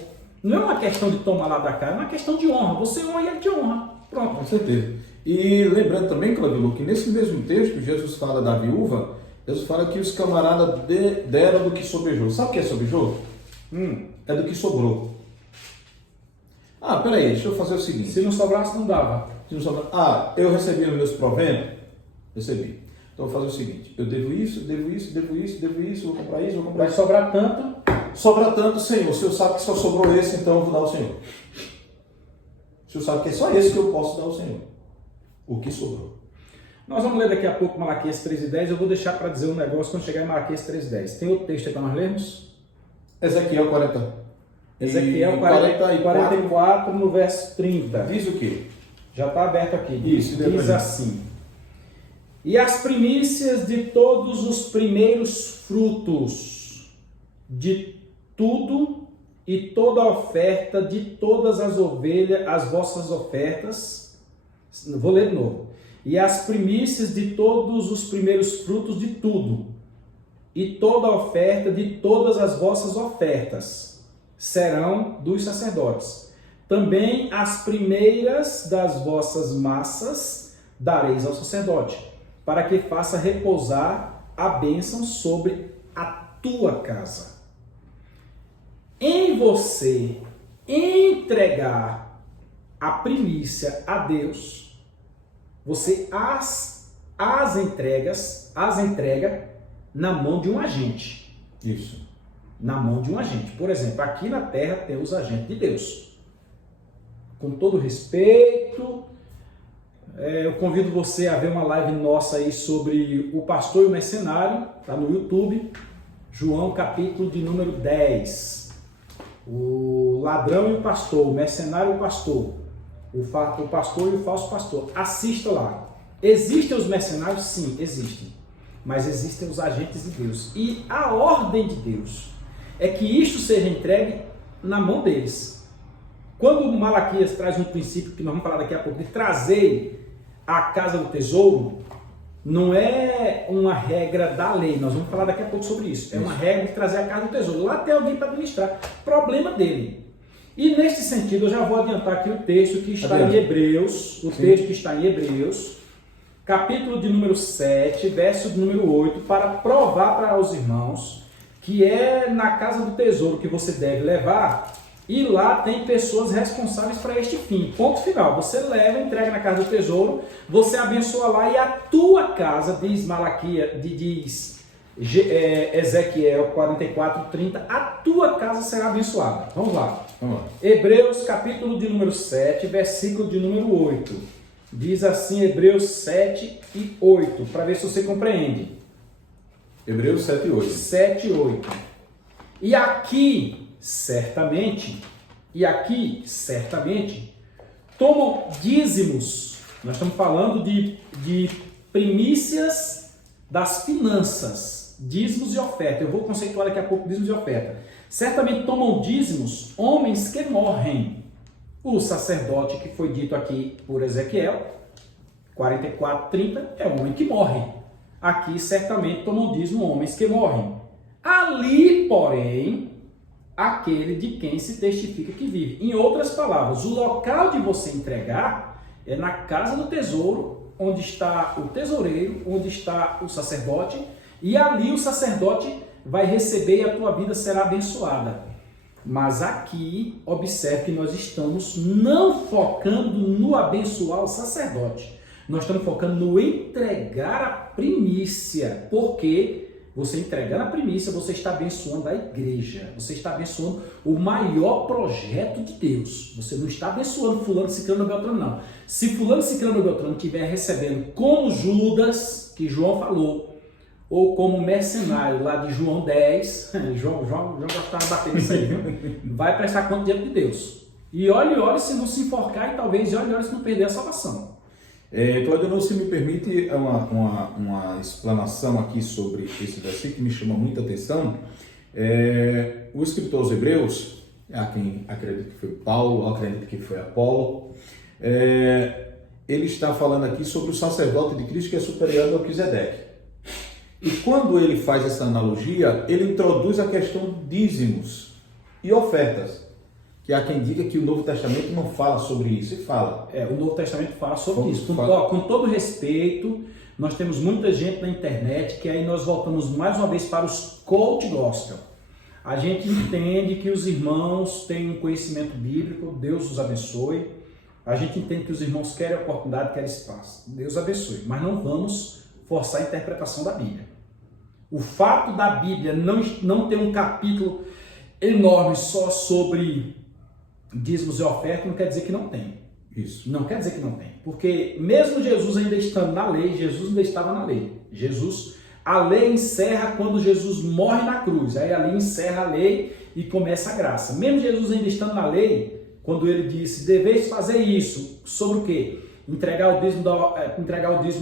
Não é uma questão de tomar lá da cara, é uma questão de honra. Você honra e Ele te honra. Pronto. Com certeza. E lembrando também, Cláudio, que nesse mesmo texto, Jesus fala da viúva, Jesus fala que os camaradas deram do que sobejou. Sabe o que é sobejou? É do que sobrou. Peraí, deixa eu fazer o seguinte. Se não sobrasse, não dava. Se não sobrasse, eu recebi os meus proventos? Recebi. Então eu vou fazer o seguinte, eu devo isso, vou comprar isso, vou comprar Vai isso. sobrar tanto. Sobra tanto, Senhor. O Senhor sabe que só sobrou esse, então eu vou dar ao Senhor. O Senhor sabe que é só esse que eu posso dar ao Senhor. O que sobrou. Nós vamos ler daqui a pouco Malaquias 3:10. Eu vou deixar para dizer um negócio quando chegar em Malaquias 3:10. Tem outro texto aí para nós lermos? Ezequiel 40. Ezequiel 44, no verso 30. Diz o quê? Já está aberto aqui. Isso, diz assim. E as primícias de todos os primeiros frutos de tudo e toda a oferta de todas as ovelhas, as vossas ofertas. Vou ler de novo. E as primícias de todos os primeiros frutos de tudo e toda a oferta de todas as vossas ofertas serão dos sacerdotes. Também as primeiras das vossas massas dareis ao sacerdote, para que faça repousar a bênção sobre a tua casa. Em você entregar a primícia a Deus, você as entrega na mão de um agente. Isso. Na mão de um agente. Por exemplo, aqui na terra tem os agentes de Deus. Com todo respeito, eu convido você a ver uma live nossa aí sobre o pastor e o mercenário, tá no YouTube, João capítulo de número 10. O ladrão e o pastor, o mercenário e o pastor, o pastor e o falso pastor. Assista lá. Existem os mercenários? Sim, existem. Mas existem os agentes de Deus. E a ordem de Deus é que isto seja entregue na mão deles. Quando Malaquias traz um princípio que nós vamos falar daqui a pouco, de trazer a casa do tesouro, Não é uma regra da lei, nós vamos falar daqui a pouco sobre isso. É uma regra de trazer a casa do tesouro. Lá tem alguém para administrar. Problema dele. E nesse sentido, eu já vou adiantar aqui o texto que está em Hebreus, texto que está em Hebreus, capítulo de número 7, verso de número 8, para provar para os irmãos que é na casa do tesouro que você deve levar, e lá tem pessoas responsáveis para este fim. Ponto final. Você leva, entrega na casa do tesouro, você abençoa lá e a tua casa, diz Ezequiel 44:30, a tua casa será abençoada. Vamos lá. Hebreus capítulo de número 7, versículo de número 8. Diz assim, Hebreus 7 e 8, para ver se você compreende. Hebreus 7 e 8. 7 e 8. E aqui, certamente, tomam dízimos. Nós estamos falando de primícias das finanças, dízimos e oferta. Eu vou conceituar daqui a pouco dízimos e oferta. Certamente tomam dízimos homens que morrem. O sacerdote que foi dito aqui por Ezequiel, 44:30, é um homem que morre. Aqui certamente tomam dízimo homens que morrem. Ali, porém, aquele de quem se testifica que vive. Em outras palavras, o local de você entregar é na casa do tesouro, onde está o tesoureiro, onde está o sacerdote, e ali o sacerdote vai receber e a tua vida será abençoada. Mas aqui, observe que nós estamos não focando no abençoar o sacerdote. Nós estamos focando no entregar a primícia. Porque você entregando a primícia, você está abençoando a igreja. Você está abençoando o maior projeto de Deus. Você não está abençoando fulano, ciclano, beltrano, não. Se fulano, ciclano, beltrano estiver recebendo como Judas, que João falou, ou como mercenário lá de João 10, João gostava de bater nisso aí, viu? Vai prestar conta diante de Deus. E olhe se não se enforcar e talvez olhe se não perder a salvação. Claudio, se me permite uma explanação aqui sobre esse versículo que me chama muita atenção. O escritor aos Hebreus, a quem acredito que foi Paulo, acredito que foi Apolo, ele está falando aqui sobre o sacerdote de Cristo que é superior ao Melquisedeque. E quando ele faz essa analogia, ele introduz a questão de dízimos e ofertas, que há quem diga que o Novo Testamento não fala sobre isso, e fala. O Novo Testamento fala sobre isso. Com todo respeito, nós temos muita gente na internet que aí nós voltamos mais uma vez para os coach gospel. A gente entende que os irmãos têm um conhecimento bíblico, Deus os abençoe. A gente entende que os irmãos querem oportunidade, querem espaço. Deus abençoe. Mas não vamos forçar a interpretação da Bíblia. O fato da Bíblia não ter um capítulo enorme só sobre dízimos e ofertas não quer dizer que não tem. Isso. Não quer dizer que não tem. Porque mesmo Jesus ainda estando na lei, Jesus ainda estava na lei. A lei encerra quando Jesus morre na cruz. Aí ali encerra a lei e começa a graça. Mesmo Jesus ainda estando na lei, quando ele disse, deveis fazer isso, sobre o quê? Entregar o dízimo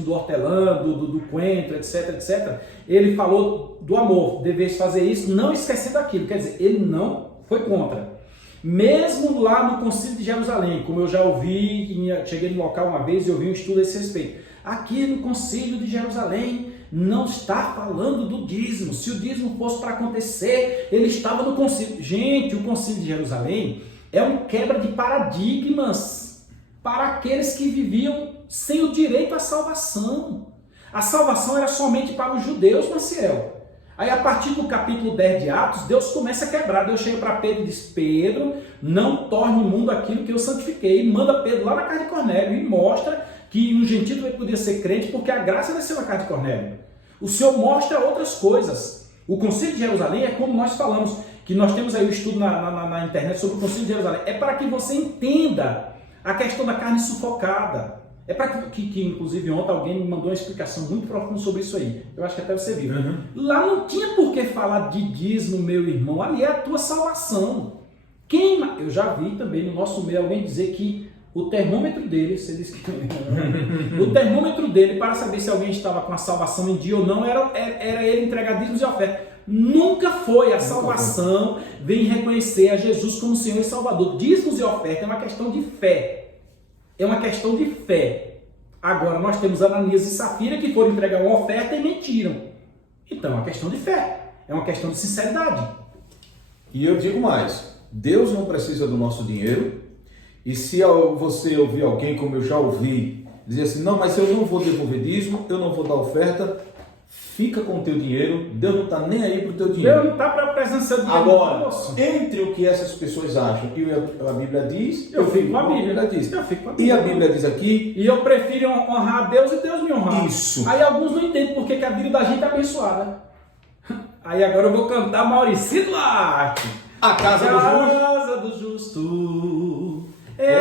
do hortelã, do coentro, etc. Ele falou do amor, deveis fazer isso, não esquecendo aquilo. Quer dizer, ele não foi contra. Mesmo lá no Concílio de Jerusalém, como eu já ouvi, cheguei no local uma vez e ouvi um estudo a esse respeito. Aqui no Concílio de Jerusalém não está falando do dízimo. Se o dízimo fosse para acontecer, ele estava no Concílio. Gente, o Concílio de Jerusalém é um quebra de paradigmas para aqueles que viviam sem o direito à salvação. A salvação era somente para os judeus, Maciel. Aí, a partir do capítulo 10 de Atos, Deus começa a quebrar. Deus chega para Pedro e diz, Pedro, não torne imundo aquilo que eu santifiquei. E manda Pedro lá na casa de Cornélio e mostra que um gentio também podia ser crente porque a graça desceu na casa de Cornélio. O Senhor mostra outras coisas. O Concílio de Jerusalém é como nós falamos, que nós temos aí o estudo na internet sobre o Concílio de Jerusalém. É para que você entenda a questão da carne sufocada. É para que inclusive ontem alguém me mandou uma explicação muito profunda sobre isso aí. Eu acho que até você viu. Uhum. Lá não tinha por que falar de dízimo, meu irmão. Ali é a tua salvação. Eu já vi também no nosso meio alguém dizer que o termômetro dele, você disse que o termômetro dele para saber se alguém estava com a salvação em dia ou não era ele entregar dízimos e ofertas. Nunca foi. A salvação vem reconhecer a Jesus como Senhor e Salvador. Dízimos e ofertas é uma questão de fé. É uma questão de fé. Agora nós temos Ananias e Safira que foram entregar uma oferta e mentiram. Então é uma questão de fé, é uma questão de sinceridade. E eu digo mais, Deus não precisa do nosso dinheiro, e se você ouvir alguém, como eu já ouvi, dizer assim, não, mas eu não vou devolver dízimo, eu não vou dar oferta, fica com o teu dinheiro, Deus não está nem aí para o teu dinheiro. Deus não está precisando do seu dinheiro. Agora, entre o que essas pessoas acham e a Bíblia diz, eu fico com a Bíblia. Diz. Eu fico com a Bíblia. E a Bíblia diz aqui... E eu prefiro honrar a Deus e Deus me honrar. Isso. Aí alguns não entendem porque que a vida da gente é abençoada. Aí agora eu vou cantar Maurici Duarte. A casa do justo é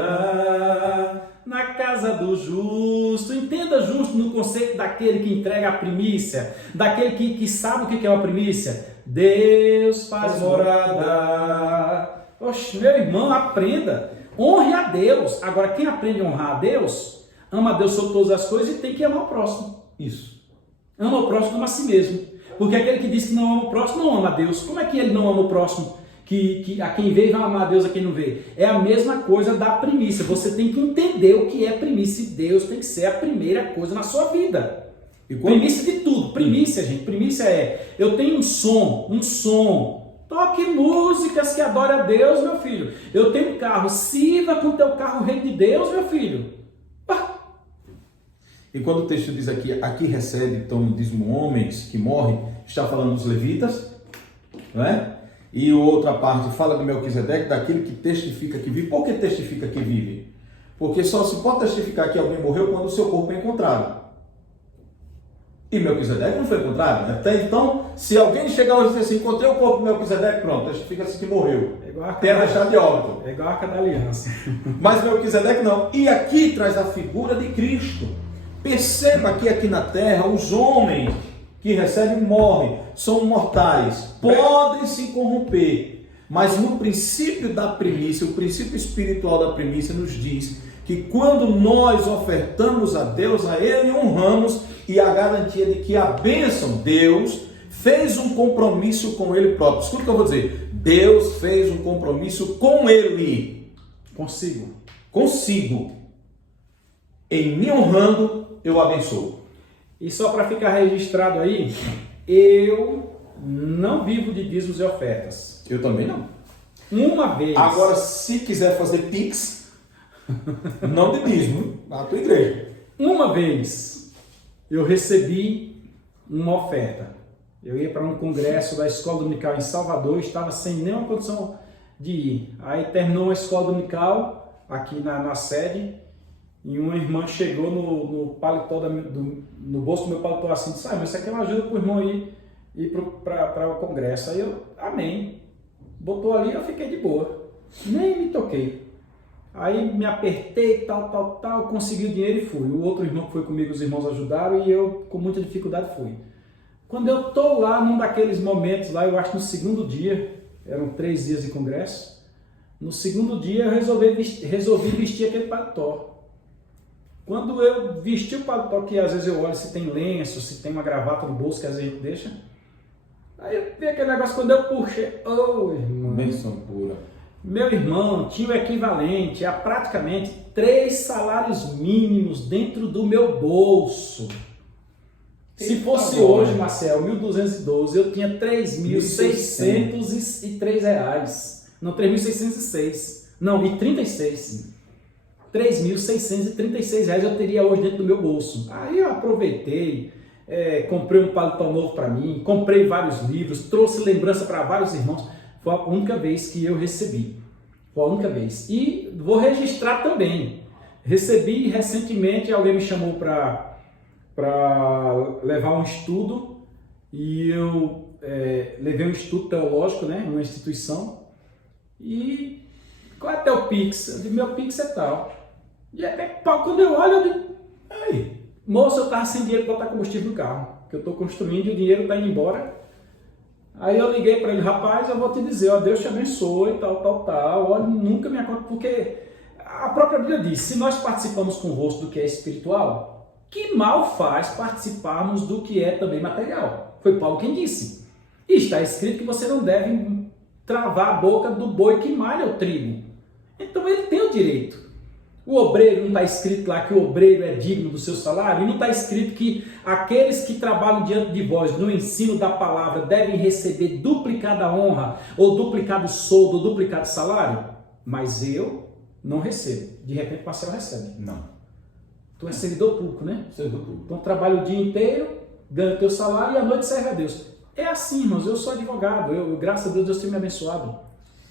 abençoada na casa do justo. Entenda justo no conceito daquele que entrega a primícia, daquele que sabe o que é uma primícia. Deus faz morada. Oxe, meu irmão, aprenda. Honre a Deus. Agora, quem aprende a honrar a Deus, ama a Deus sobre todas as coisas e tem que amar o próximo. Isso. Ama o próximo, ama a si mesmo. Porque aquele que diz que não ama o próximo, não ama a Deus. Como é que ele não ama o próximo? Que a quem vê vai amar a Deus, a quem não vê. É a mesma coisa da primícia. Você tem que entender o que é primícia. E Deus tem que ser a primeira coisa na sua vida. Primícia de tudo. Primícia, gente. Primícia é, eu tenho um som. Toque músicas que adore a Deus, meu filho. Eu tenho um carro. Sirva com o teu carro o reino de Deus, meu filho. E quando o texto diz aqui recebe, então diz homens que morrem, está falando dos levitas, não é? E outra parte fala do Melquisedeque, daquele que testifica que vive. Por que testifica que vive? Porque só se pode testificar que alguém morreu quando o seu corpo é encontrado. E Melquisedeque não foi encontrado. Até então, se alguém chegar hoje e dizer assim, encontrei o corpo de Melquisedeque, pronto, testifica-se que morreu. Terra deixada de óbito. É igual a Arca da Aliança. Mas Melquisedeque não. E aqui traz a figura de Cristo. Perceba que aqui na terra os homens que recebem morrem, são mortais, podem se corromper, mas no princípio da primícia, o princípio espiritual da primícia nos diz que quando nós ofertamos a Deus, a Ele honramos, e a garantia de que a bênção, Deus fez um compromisso com Ele próprio. Escuta o que eu vou dizer, Deus fez um compromisso com Ele. Consigo. Em me honrando, eu abençoo. E só para ficar registrado aí, eu não vivo de dízimos e ofertas. Eu também não. Uma vez. Agora, se quiser fazer pix, não de dízimo, na tua igreja. Uma vez eu recebi uma oferta. Eu ia para um congresso da Escola Dominical em Salvador, estava sem nenhuma condição de ir. Aí terminou a Escola Dominical aqui na sede. E uma irmã chegou no paletó, no bolso do meu paletó assim, disse, mas isso aqui é uma ajuda para o irmão ir para o congresso. Aí eu, amém. Botou ali, eu fiquei de boa. Nem me toquei. Aí me apertei, tal, consegui o dinheiro e fui. O outro irmão que foi comigo, os irmãos ajudaram e eu com muita dificuldade fui. Quando eu estou lá, num daqueles momentos lá, eu acho que no segundo dia, eram 3 dias de congresso, no segundo dia eu resolvi vestir aquele paletó. Quando eu vesti o paletó, que às vezes eu olho se tem lenço, se tem uma gravata no bolso que às vezes a gente deixa. Aí eu vi aquele negócio, quando eu puxei, irmão. Bênção pura. Meu irmão, tinha o equivalente a praticamente 3 salários mínimos dentro do meu bolso. Se fosse hoje, Marcel, 1.212, eu tinha 3.603 reais. Não, 3.606. Não, e 36. 3.636 reais eu teria hoje dentro do meu bolso. Aí eu aproveitei, comprei um paletó novo para mim, comprei vários livros, trouxe lembrança para vários irmãos. Foi a única vez que eu recebi. Foi a única vez. E vou registrar também. Recebi recentemente, alguém me chamou para levar um estudo e eu levei um estudo teológico, né, numa instituição. E qual é teu Pix? Eu disse, meu Pix é tal. E quando eu olho, eu digo, aí, moço, eu estava sem dinheiro para botar combustível no carro, que eu estou construindo e o dinheiro está indo embora. Aí eu liguei para ele, rapaz, eu vou te dizer, ó, Deus te abençoe, tal, olha, nunca me acontece, porque a própria Bíblia diz, se nós participamos convosco do que é espiritual, que mal faz participarmos do que é também material. Foi Paulo quem disse. E está escrito que você não deve travar a boca do boi que malha o trigo. Então ele tem o direito. O obreiro, não está escrito lá que o obreiro é digno do seu salário? E não está escrito que aqueles que trabalham diante de vós no ensino da palavra devem receber duplicada honra, ou duplicado soldo, ou duplicado salário? Mas eu não recebo. De repente o Marcelo recebe. Não. Tu é servidor público, né? Servidor público. Então trabalha o dia inteiro, ganha o teu salário e à noite serve a Deus. É assim, irmãos, eu sou advogado, graças a Deus tem me abençoado.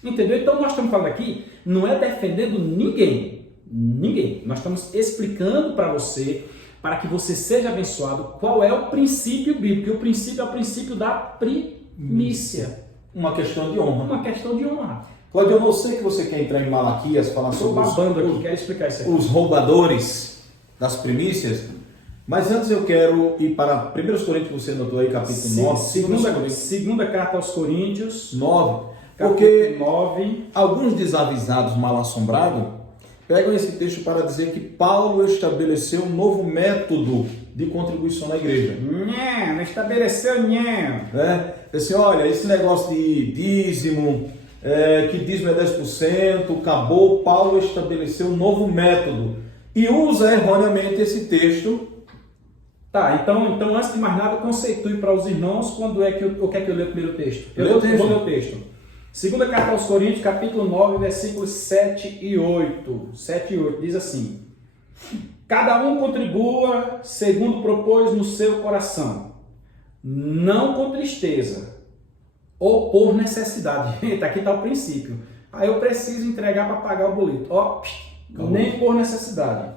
Entendeu? Então nós estamos falando aqui, não é defendendo ninguém. Ninguém. Nós estamos explicando para você, para que você seja abençoado, qual é o princípio bíblico. E o princípio é o princípio da primícia. Uma questão de honra. Uma questão de honra. Cláudio, eu não sei que você quer entrar em Malaquias, falar Estou sobre babando aqui, quero explicar isso aqui. os roubadores das primícias, mas antes eu quero ir para 1 Coríntios, você anotou aí, capítulo 9, segunda carta aos Coríntios, 9, capítulo porque 9. Alguns desavisados, mal assombrados, pegam esse texto para dizer que Paulo estabeleceu um novo método de contribuição na igreja. Não estabeleceu, Né? Assim, olha, esse negócio de dízimo, que dízimo é 10%, acabou. Paulo estabeleceu um novo método e usa erroneamente esse texto. Tá, então antes de mais nada, conceitue para os irmãos quando é que eu leio o primeiro texto. Eu vou ler o texto. Segunda carta aos Coríntios, capítulo 9, versículos 7 e 8. 7 e 8 diz assim: cada um contribua segundo propôs no seu coração, não com tristeza ou por necessidade. Eita, aqui está o princípio. Aí eu preciso entregar para pagar o boleto. Ó, nem por necessidade.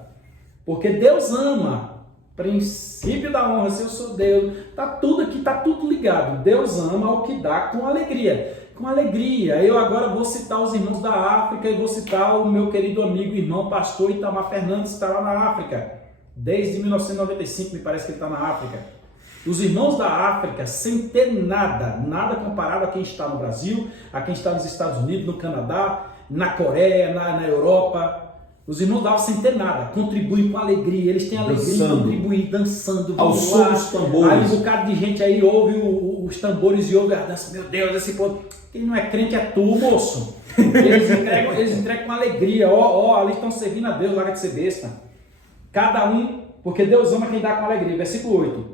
Porque Deus ama. Princípio da honra, se eu sou Deus. Está tudo aqui, está tudo ligado. Deus ama o que dá com alegria. Com alegria. Eu agora vou citar os irmãos da África e vou citar o meu querido amigo, irmão, pastor Itamar Fernandes, que está lá na África. Desde 1995, me parece que ele está na África. Os irmãos da África, sem ter nada comparado a quem está no Brasil, a quem está nos Estados Unidos, no Canadá, na Coreia, na Europa. Os irmãos da África, sem ter nada, contribuem com alegria. Eles têm alegria de contribuir, dançando. Ao som dos tambores. Aí um bocado de gente aí ouve os tambores e ouve a dança. Meu Deus, esse povo... Quem não é crente é tu, moço. Eles entregam com alegria. Ó, ali estão servindo a Deus, larga de ser besta. Cada um, porque Deus ama quem dá com alegria. Versículo 8.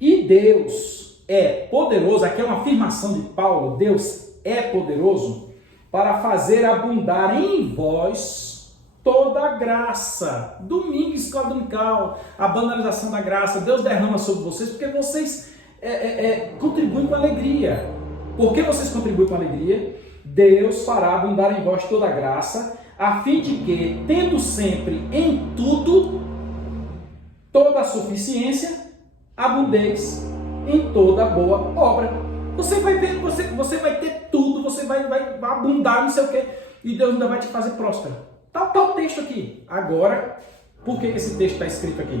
E Deus é poderoso, aqui é uma afirmação de Paulo, Deus é poderoso para fazer abundar em vós toda a graça. Domingo, escola dominical, a banalização da graça, Deus derrama sobre vocês porque vocês contribuem com alegria. Por que vocês contribuem com alegria? Deus fará abundar em vós toda a graça, a fim de que, tendo sempre em tudo toda a suficiência, abundeis em toda boa obra. Você vai ver, você vai ter tudo, você vai abundar, não sei o quê, e Deus ainda vai te fazer próspero. Tá o texto aqui. Agora, por que esse texto está escrito aqui?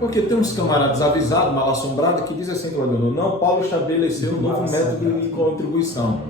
Porque tem uns camaradas avisados, mal assombrados, que dizem assim, não, Paulo estabeleceu um novo método de contribuição.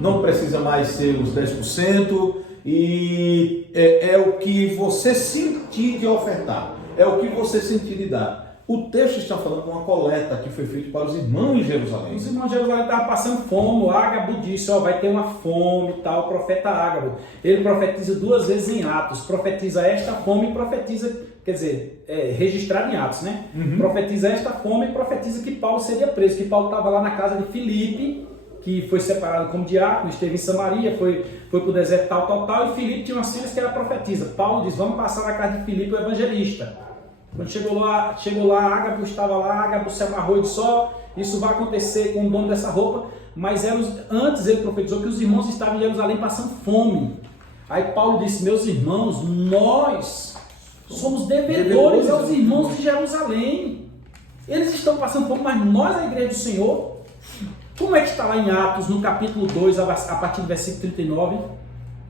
Não precisa mais ser os 10%, e é o que você sentir de ofertar, é o que você sentir de dar. O texto está falando de uma coleta que foi feita para os irmãos em Jerusalém. Os irmãos de Jerusalém estavam passando fome. O Ágabo disse, vai ter uma fome e tal. O profeta Ágabo, ele profetiza 2 vezes em Atos. Profetiza esta fome e profetiza, quer dizer, registrado em Atos, né? Uhum. Profetiza esta fome e profetiza que Paulo seria preso. Que Paulo estava lá na casa de Filipe, que foi separado como diácono, esteve em Samaria, foi para o deserto tal. E Filipe tinha umas filhas que era profetisa. Paulo diz, vamos passar na casa de Filipe, o evangelista. Quando chegou lá, Ágabo estava lá, Ágabo se amarrou e disse, isso vai acontecer com o dono dessa roupa, mas antes ele profetizou que os irmãos estavam em Jerusalém passando fome. Aí Paulo disse, meus irmãos, nós somos devedores aos irmãos de Jerusalém. Eles estão passando fome, mas nós, a igreja do Senhor, como é que está lá em Atos, no capítulo 2, a partir do versículo 39,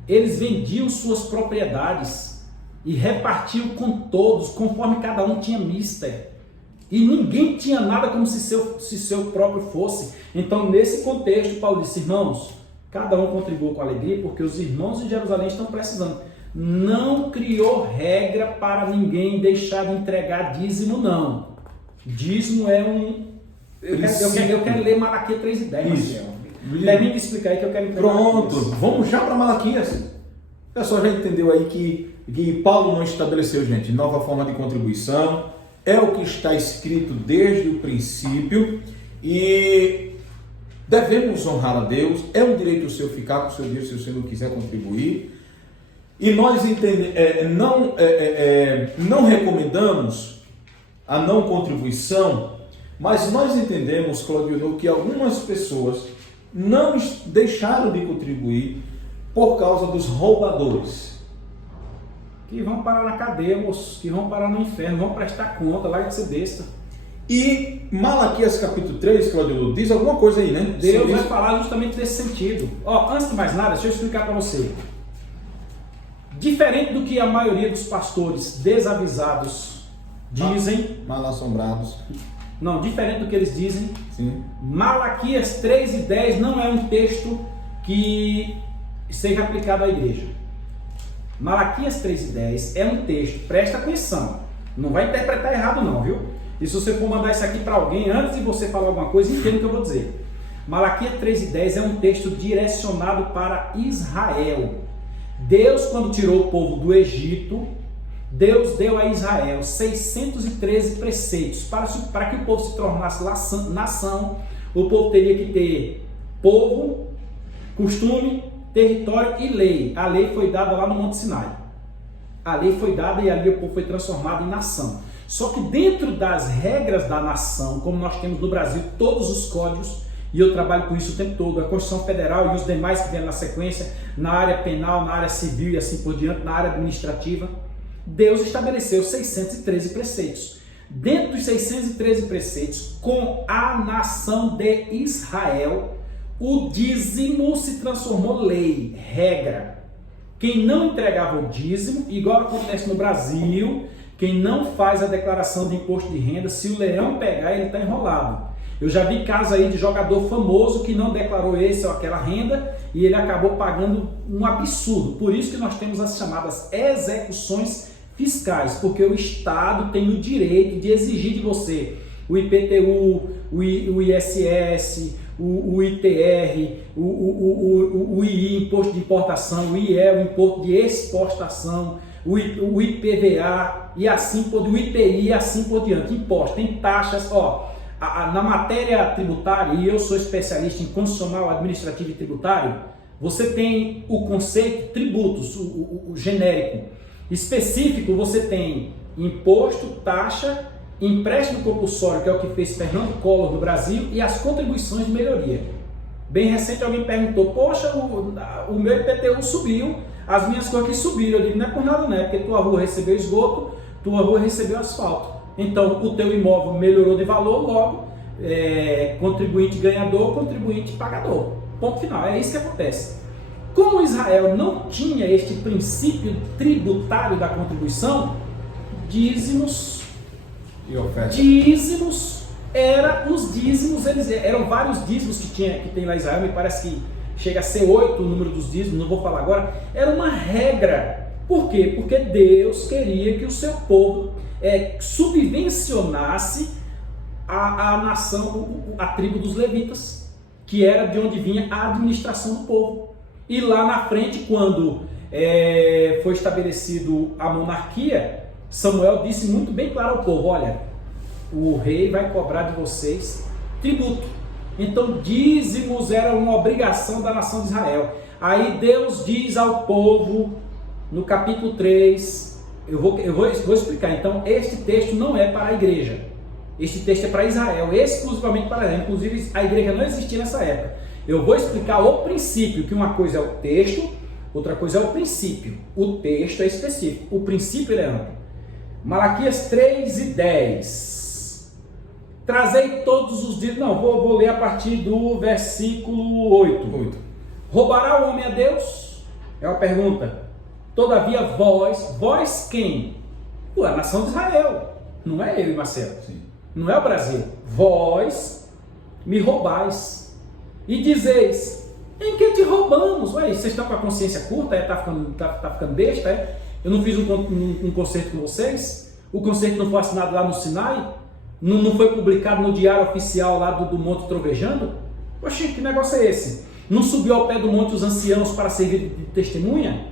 eles vendiam suas propriedades e repartiam com todos, conforme cada um tinha mister. E ninguém tinha nada como se seu próprio fosse. Então, nesse contexto, Paulo disse, irmãos, cada um contribuiu com alegria, porque os irmãos de Jerusalém estão precisando. Não criou regra para ninguém deixar de entregar dízimo, não. Dízimo é eu quero ler Malaquias 3:10. Termine de explicar aí que eu quero entender. Pronto, vamos já para Malaquias. O pessoal já entendeu aí que E Paulo não estabeleceu, gente, nova forma de contribuição. É o que está escrito desde o princípio e devemos honrar a Deus. É um direito seu ficar com o seu dinheiro se você não quiser contribuir. E nós não recomendamos a não contribuição, mas nós entendemos, Claudio, que algumas pessoas não deixaram de contribuir por causa dos roubadores. Que vão parar na cadeia, moço, que vão parar no inferno, vão prestar conta, larga de ser besta. E Malaquias capítulo 3, Claudio, diz alguma coisa aí, né? Deus vai falar justamente nesse sentido. Antes de mais nada, deixa eu explicar para você. Diferente do que a maioria dos pastores desavisados dizem... Mal assombrados. Não, diferente do que eles dizem. Sim. Malaquias 3:10 não é um texto que seja aplicado à igreja. Malaquias 3:10 é um texto, presta atenção, não vai interpretar errado não, viu? E se você for mandar isso aqui para alguém, antes de você falar alguma coisa, entenda o que eu vou dizer. Malaquias 3:10 é um texto direcionado para Israel. Deus, quando tirou o povo do Egito, Deus deu a Israel 613 preceitos. Para que o povo se tornasse nação, o povo teria que ter povo, costume, território e lei. A lei foi dada lá no Monte Sinai. A lei foi dada e ali o povo foi transformado em nação. Só que dentro das regras da nação, como nós temos no Brasil todos os códigos, e eu trabalho com isso o tempo todo, a Constituição Federal e os demais que vêm na sequência, na área penal, na área civil e assim por diante, na área administrativa, Deus estabeleceu 613 preceitos. Dentro dos 613 preceitos, com a nação de Israel, o dízimo se transformou lei, regra. Quem não entregava o dízimo, igual acontece no Brasil, quem não faz a declaração de imposto de renda, se o leão pegar, ele está enrolado. Eu já vi casos aí de jogador famoso que não declarou esse ou aquela renda e ele acabou pagando um absurdo. Por isso que nós temos as chamadas execuções fiscais, porque o Estado tem o direito de exigir de você o IPTU, o ISS, o ITR, o II, Imposto de Importação, o IEL, Imposto de Exportação, o IPVA e assim por diante, o IPI e assim por diante. Imposto, tem taxas, na matéria tributária, e eu sou especialista em constitucional, administrativo e tributário, você tem o conceito tributos, o genérico. Específico, você tem imposto, taxa, empréstimo compulsório, que é o que fez Fernando Collor no Brasil, e as contribuições de melhoria. Bem recente alguém perguntou, poxa, o meu IPTU subiu, as minhas coisas que subiram. Eu digo, não é por nada, não é porque tua rua recebeu esgoto, tua rua recebeu asfalto. Então, o teu imóvel melhorou de valor, logo, contribuinte ganhador, contribuinte pagador. Ponto final, é isso que acontece. Como Israel não tinha este princípio tributário da contribuição, dízimos e oferta. Eram vários dízimos que tem lá em Israel, me parece que chega a ser 8 o número dos dízimos, não vou falar agora. Era uma regra. Por quê? Porque Deus queria que o seu povo subvencionasse a nação, a tribo dos levitas, que era de onde vinha a administração do povo. E lá na frente, quando foi estabelecido a monarquia, Samuel disse muito bem claro ao povo, olha, o rei vai cobrar de vocês tributo. Então dízimos era uma obrigação da nação de Israel. Aí Deus diz ao povo, no capítulo 3, eu vou explicar, então este texto não é para a igreja, este texto é para Israel, exclusivamente para Israel, inclusive a igreja não existia nessa época. Eu vou explicar o princípio, que uma coisa é o texto, outra coisa é o princípio. O texto é específico, o princípio ele é amplo. Malaquias 3:10. Trazei todos os dias. Não, vou ler a partir do versículo 8. Roubará o homem a Deus? É uma pergunta. Todavia vós quem? A nação de Israel. Não é eu e Marcelo. Sim. Não é o Brasil. Vós me roubais. E dizeis, em que te roubamos? Ué, vocês estão com a consciência curta? Tá ficando besta? Eu não fiz um concerto com vocês? O concerto não foi assinado lá no Sinai? Não foi publicado no diário oficial lá do Monte Trovejando? Poxa, que negócio é esse? Não subiu ao pé do monte os anciãos para servir de testemunha?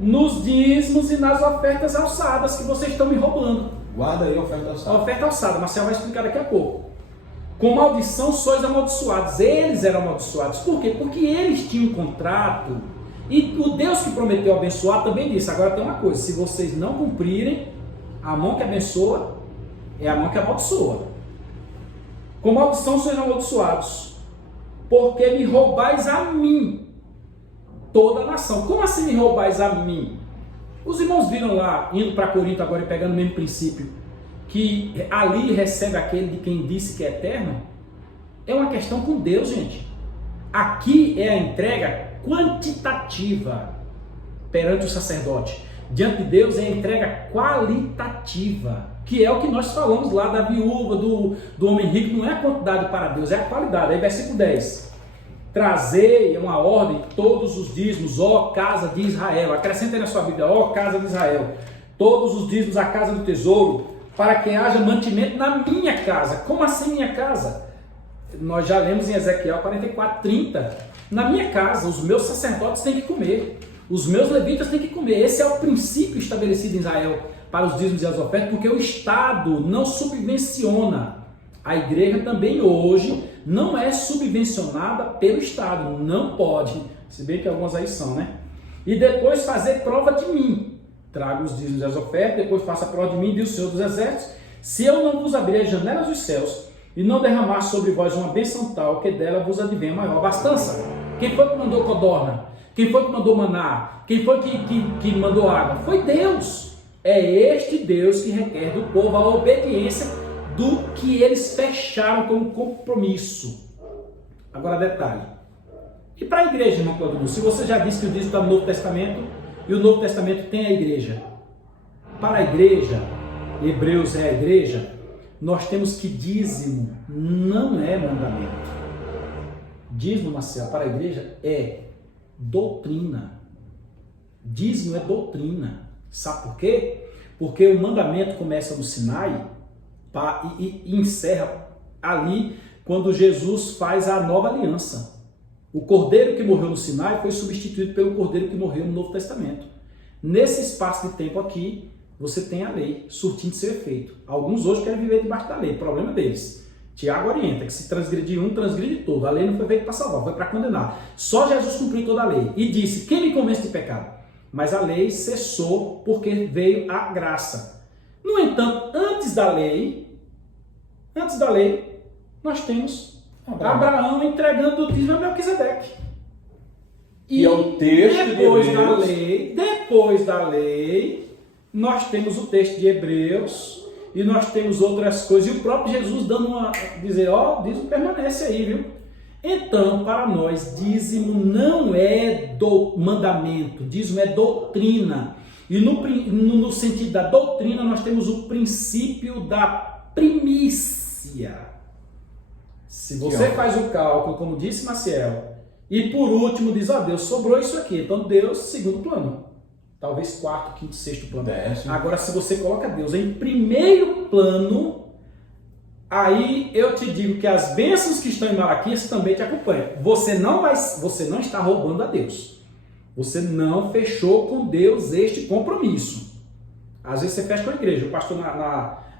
nos dízimos e nas ofertas alçadas que vocês estão me roubando. Guarda aí a oferta alçada. A oferta alçada, Marcelo vai explicar daqui a pouco. Com maldição sois amaldiçoados. Eles eram amaldiçoados. Por quê? Porque eles tinham um contrato. E o Deus que prometeu abençoar também disse. Agora tem uma coisa. Se vocês não cumprirem, a mão que abençoa é a mão que amaldiçoa. Com maldição sois amaldiçoados. Porque me roubais a mim toda a nação. Como assim me roubais a mim? Os irmãos viram lá, indo para Corinto agora e pegando o mesmo princípio, que ali recebe aquele de quem disse que é eterno. É uma questão com Deus, gente. Aqui é a entrega quantitativa perante o sacerdote. Diante de Deus é a entrega qualitativa, que é o que nós falamos lá da viúva, do homem rico. Não é a quantidade para Deus, é a qualidade. Aí versículo 10. Trazei, é uma ordem, todos os dízimos, ó casa de Israel. Acrescenta aí na sua Bíblia, ó casa de Israel. Todos os dízimos à casa do tesouro, para que haja mantimento na minha casa. Como assim minha casa? Nós já lemos em Ezequiel 44:30. Na minha casa, os meus sacerdotes têm que comer. Os meus levitas têm que comer. Esse é o princípio estabelecido em Israel para os dízimos e as ofertas, porque o Estado não subvenciona. A igreja também hoje não é subvencionada pelo Estado. Não pode. Se bem que algumas aí são, né? E depois fazer prova de mim. Trago os dízimos e as ofertas, depois faça a prova de mim, diz o Senhor dos Exércitos, se eu não vos abrir as janelas dos céus e não derramar sobre vós uma bênção tal, que dela vos advenha maior abastança. Quem foi que mandou codorna? Quem foi que mandou maná? Quem foi que mandou água? Foi Deus. É este Deus que requer do povo a obediência do que eles fecharam como compromisso. Agora detalhe. E para a igreja, irmão Claudio, se você já disse que o dízimo está no Novo Testamento, e o Novo Testamento tem a igreja. Para a igreja, Hebreus é a igreja, nós temos que dízimo não é mandamento. Dízimo, Marcelo, para a igreja é doutrina. Dízimo é doutrina. Sabe por quê? Porque o mandamento começa no Sinai e encerra ali quando Jesus faz a nova aliança. O cordeiro que morreu no Sinai foi substituído pelo cordeiro que morreu no Novo Testamento. Nesse espaço de tempo aqui, você tem a lei surtindo seu efeito. Alguns hoje querem viver debaixo da lei, problema deles. Tiago orienta que se transgredir um, transgride todo. A lei não foi feita para salvar, foi para condenar. Só Jesus cumpriu toda a lei e disse, quem me convence de pecado? Mas a lei cessou porque veio a graça. No entanto, antes da lei, nós temos Abraão entregando o dízimo a Melquisedeque. E é o texto depois da lei, nós temos o texto de Hebreus e nós temos outras coisas. E o próprio Jesus dando dizer, ó, dízimo permanece aí, viu? Então, para nós, dízimo não é mandamento, dízimo é doutrina. E no sentido da doutrina, nós temos o princípio da primícia. Se você faz o cálculo, como disse Maciel, e por último diz, ó, Deus sobrou isso aqui, então Deus, segundo plano. Talvez quarto, quinto, sexto plano. Agora, se você coloca Deus em primeiro plano, aí eu te digo que as bênçãos que estão em Malaquias também te acompanham. Você não está roubando a Deus. Você não fechou com Deus este compromisso. Às vezes você fecha com a igreja. O pastor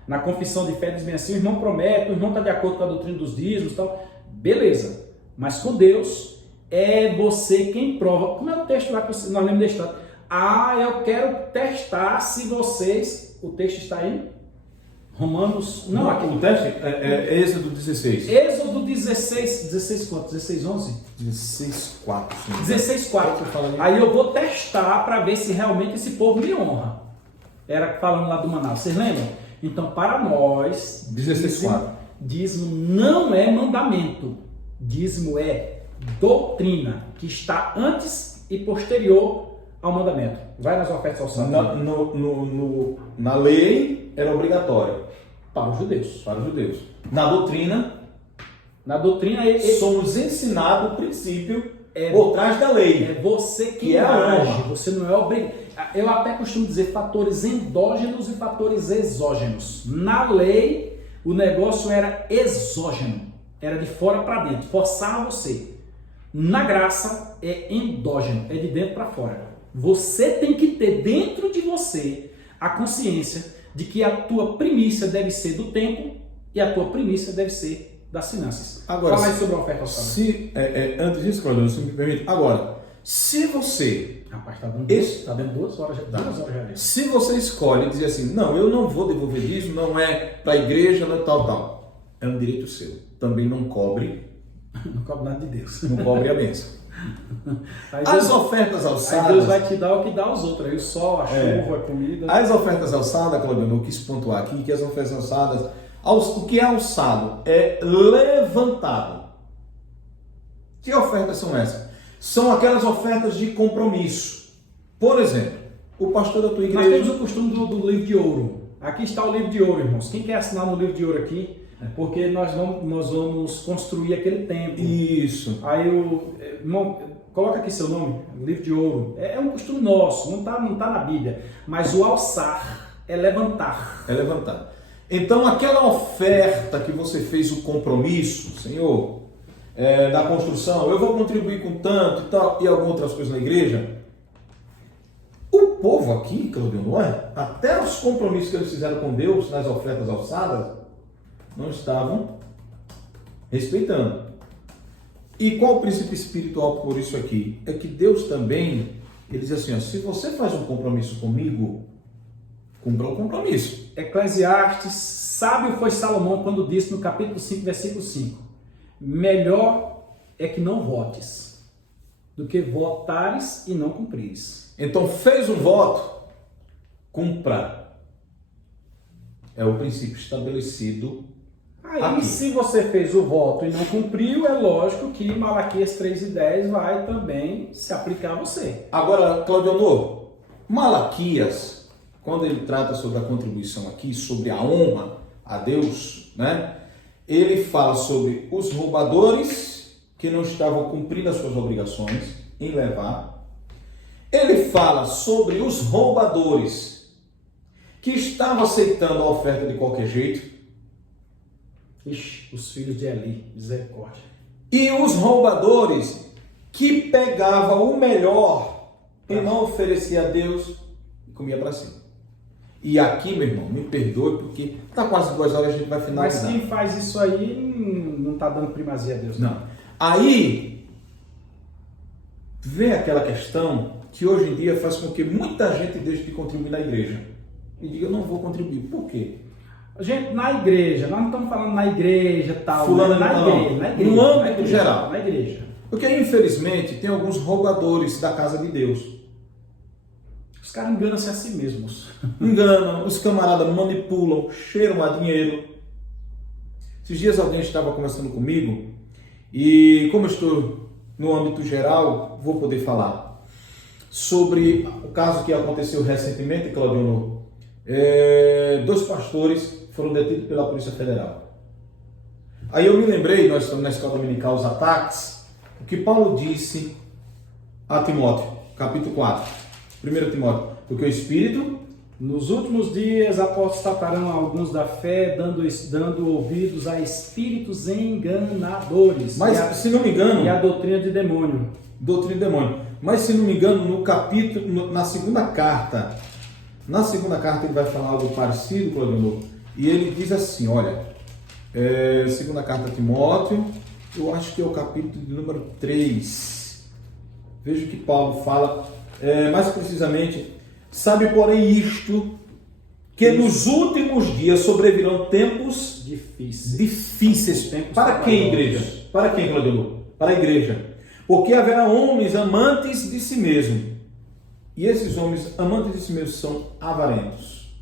na confissão de fé diz bem assim, o irmão promete, o irmão está de acordo com a doutrina dos dízimos e tal. Beleza. Mas com Deus é você quem prova. Como é o texto lá que nós lemos da história? Ah, eu quero testar se vocês... O texto está em Romanos... Não, aqui. O texto é Êxodo 16. Êxodo 16 quanto? 16, 11? 16, 4. 16, 4. Aí eu vou testar para ver se realmente esse povo me honra. Era falando lá do maná. Vocês lembram? Então, para nós... 16, 4. Dízimo não é mandamento. Dízimo é doutrina, que está antes e posterior ao mandamento. Vai nas ofertas alçadas. Na lei era obrigatório. Para os judeus. Na doutrina, somos ensinados o princípio por trás da lei. É você que age. Você não é obrigado. Eu até costumo dizer fatores endógenos e fatores exógenos. Na lei, o negócio era exógeno. Era de fora para dentro. Forçava você. Na graça, é endógeno. É de dentro para fora. Você tem que ter dentro de você a consciência de que a tua primícia deve ser do tempo e a tua primícia deve ser das finanças. Agora, fala aí sobre a oferta alçada. Antes disso, Claudio, se me permite. Agora, se você... Rapaz, tá dando, tá dando 2 horas já. 2 horas já. Se você escolhe dizer assim, não, eu não vou devolver dízimo, não é para a igreja, não é tal. É um direito seu. Também não cobre. Não cobre nada de Deus. Não cobre a bênção. Aí As Deus, ofertas aí alçadas... Deus vai te dar o que dá aos outros. Aí o sol, a chuva, a comida. As ofertas alçadas, Claudio, eu quis pontuar aqui que as ofertas alçadas... O que é alçado é levantado. Que ofertas são essas? São aquelas ofertas de compromisso. Por exemplo, o pastor da tua igreja... Nós temos o costume do livro de ouro. Aqui está o livro de ouro, irmãos. Quem quer assinar no livro de ouro aqui? Porque nós vamos construir aquele templo. Isso. Aí irmão, coloca aqui seu nome, livro de ouro. É um costume nosso, não tá na Bíblia. Mas o alçar é levantar. É levantar. Então, aquela oferta que você fez o compromisso, Senhor, da construção, eu vou contribuir com tanto e tal, e algumas outras coisas na igreja. O povo aqui, Claudio, não é? Até os compromissos que eles fizeram com Deus nas ofertas alçadas, não estavam respeitando. E qual o princípio espiritual por isso aqui? É que Deus também, ele diz assim, ó, se você faz um compromisso comigo, cumpra o compromisso. Eclesiastes, sábio foi Salomão quando disse no capítulo 5, versículo 5, melhor é que não votes, do que votares e não cumprires. Então fez um voto, cumpra. É o princípio estabelecido. Aí, aqui. se você fez o voto e não cumpriu, é lógico que Malaquias 3:10 vai também se aplicar a você. Agora, Claudio, Malaquias, quando ele trata sobre a contribuição aqui, sobre a honra a Deus, né? Ele fala sobre os roubadores que não estavam cumprindo as suas obrigações em levar. Ele fala sobre os roubadores que estavam aceitando a oferta de qualquer jeito. Ixi, os filhos de Eli, misericórdia. E os roubadores que pegavam o melhor e não oferecia a Deus e comia para si. E aqui, meu irmão, me perdoe, porque está quase 2 horas, a gente vai finalizar. Mas quem faz isso aí não está dando primazia a Deus. Não. Aí, vem aquela questão que hoje em dia faz com que muita gente deixe de contribuir na igreja. E diga, eu não vou contribuir. Por quê? Gente, na igreja, nós não estamos falando na igreja tal, Fulano, né? na igreja, no âmbito geral. Na igreja. Porque, infelizmente, tem alguns roubadores da casa de Deus. Os caras enganam-se a si mesmos. Enganam, os camaradas manipulam, cheiram a dinheiro. Esses dias alguém estava conversando comigo e, como eu estou no âmbito geral, vou poder falar sobre o caso que aconteceu recentemente, Claudio. 2 pastores foram detidos pela Polícia Federal. Aí eu me lembrei, nós estamos na escola dominical, os ataques, o que Paulo disse a Timóteo, capítulo 4, 1 Timóteo, porque o Espírito... Nos últimos dias apostatarão alguns da fé, dando ouvidos a espíritos enganadores. Mas, se não me engano... E a doutrina de demônio. Doutrina de demônio. Mas, se não me engano, no capítulo, na segunda carta ele vai falar algo parecido, Claudio, e ele diz assim, olha, segunda carta a Timóteo, eu acho que é o capítulo de número 3. Veja o que Paulo fala, mais precisamente, sabe, porém, isto, que nos últimos dias sobrevirão tempos difíceis. Tempos para quem, igreja? Para quem, Claudio? Para a igreja. Porque haverá homens amantes de si mesmo. E esses homens amantes de si mesmos são avarentos,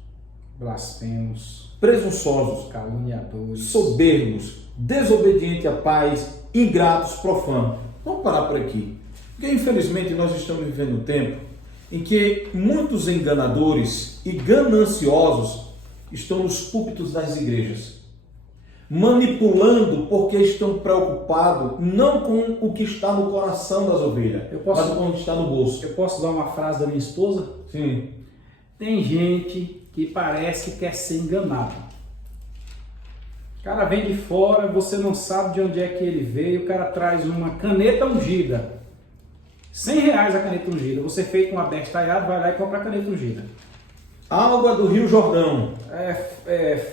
blasfemos, presunçosos, caluniadores, soberbos, desobedientes a pais, ingratos, profanos. Vamos parar por aqui. Porque, infelizmente, nós estamos vivendo um tempo em que muitos enganadores e gananciosos estão nos púlpitos das igrejas, manipulando porque estão preocupados não com o que está no coração das ovelhas, mas com o que está no bolso. Eu posso dar uma frase da minha esposa? Sim. Tem gente que parece que quer ser enganado. O cara vem de fora, você não sabe de onde é que ele veio, o cara traz uma caneta ungida. R$100 a caneta ungida. Você feito um abestalhado, vai lá e compra a caneta ungida. Água do Rio Jordão.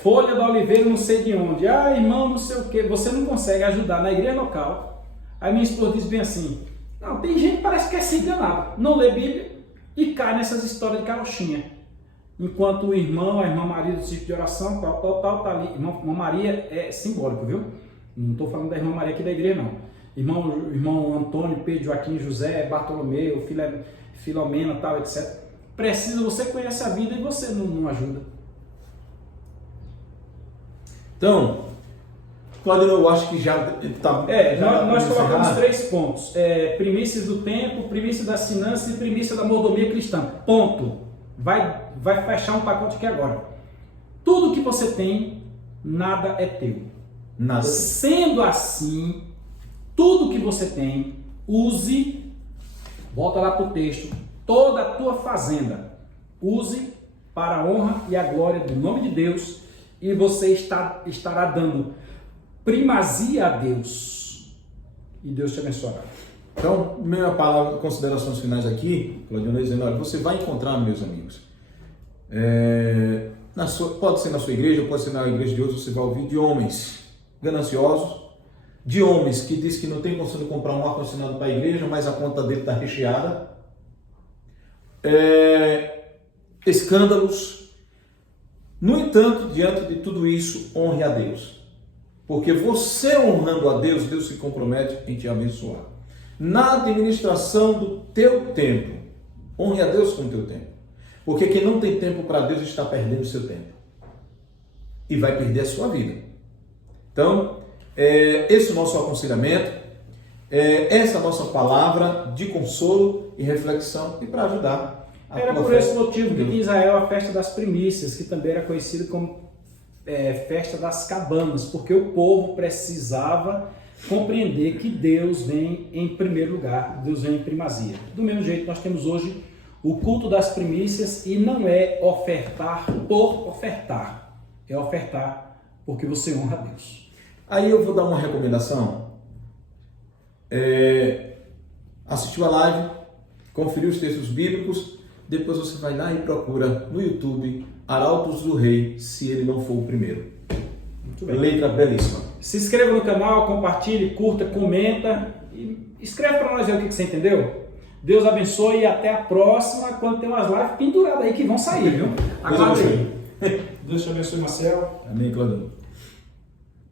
Folha da oliveira não sei de onde. Ah, irmão, não sei o que. Você não consegue ajudar na igreja local. Aí minha esposa diz bem assim, não, tem gente que parece que é se enganado. Não lê Bíblia e cai nessas histórias de carochinha. Enquanto o irmão, a irmã Maria do círculo de oração, tal, tá ali. Irmã Maria é simbólico, viu? Não estou falando da irmã Maria aqui da igreja, não. Irmão Antônio, Pedro, Joaquim, José, Bartolomeu, Filomena, tal, etc. Precisa, você conhece a vida e você não ajuda. Então, Claudino, eu acho que já está... Nós colocamos 3 pontos. Primícias do tempo, primícia das finanças e primícia da mordomia cristã. Ponto. Vai fechar um pacote aqui agora. Tudo que você tem, nada é teu. Nada. Sendo assim, tudo que você tem, use, volta lá para o texto, toda a tua fazenda, use para a honra e a glória do nome de Deus, e você estará dando primazia a Deus, e Deus te abençoará. Então, minha palavra, considerações finais aqui, Claudino, dizendo, olha, você vai encontrar, meus amigos, pode ser na sua igreja, pode ser na igreja de outros, você vai ouvir de homens gananciosos, de homens que diz que não tem condição de comprar um ar-condicionado para a igreja, mas a conta dele está recheada, escândalos. No entanto, diante de tudo isso, honre a Deus, porque você honrando a Deus, Deus se compromete em te abençoar. Na administração do teu tempo, honre a Deus com o teu tempo, porque quem não tem tempo para Deus está perdendo o seu tempo e vai perder a sua vida. Então, esse é o nosso aconselhamento, essa é a nossa palavra de consolo e reflexão e para ajudar a Era tua por fé. esse motivo que em Israel a festa das primícias, que também era conhecida como festa das cabanas, porque o povo precisava compreender que Deus vem em primeiro lugar, Deus vem em primazia. Do mesmo jeito, nós temos hoje o culto das primícias e não é ofertar por ofertar, é ofertar porque você honra a Deus. Aí eu vou dar uma recomendação. Assistiu a live, conferiu os textos bíblicos, depois você vai lá e procura no YouTube Arautos do Rei, se ele não for o primeiro. Muito bem. Letra belíssima. Se inscreva no canal, compartilhe, curta, comenta e escreve para nós aí o que você entendeu. Deus abençoe e até a próxima, quando tem umas lives penduradas aí que vão sair, viu? Deus abençoe. Deus te abençoe, Marcelo. Amém, Claudino.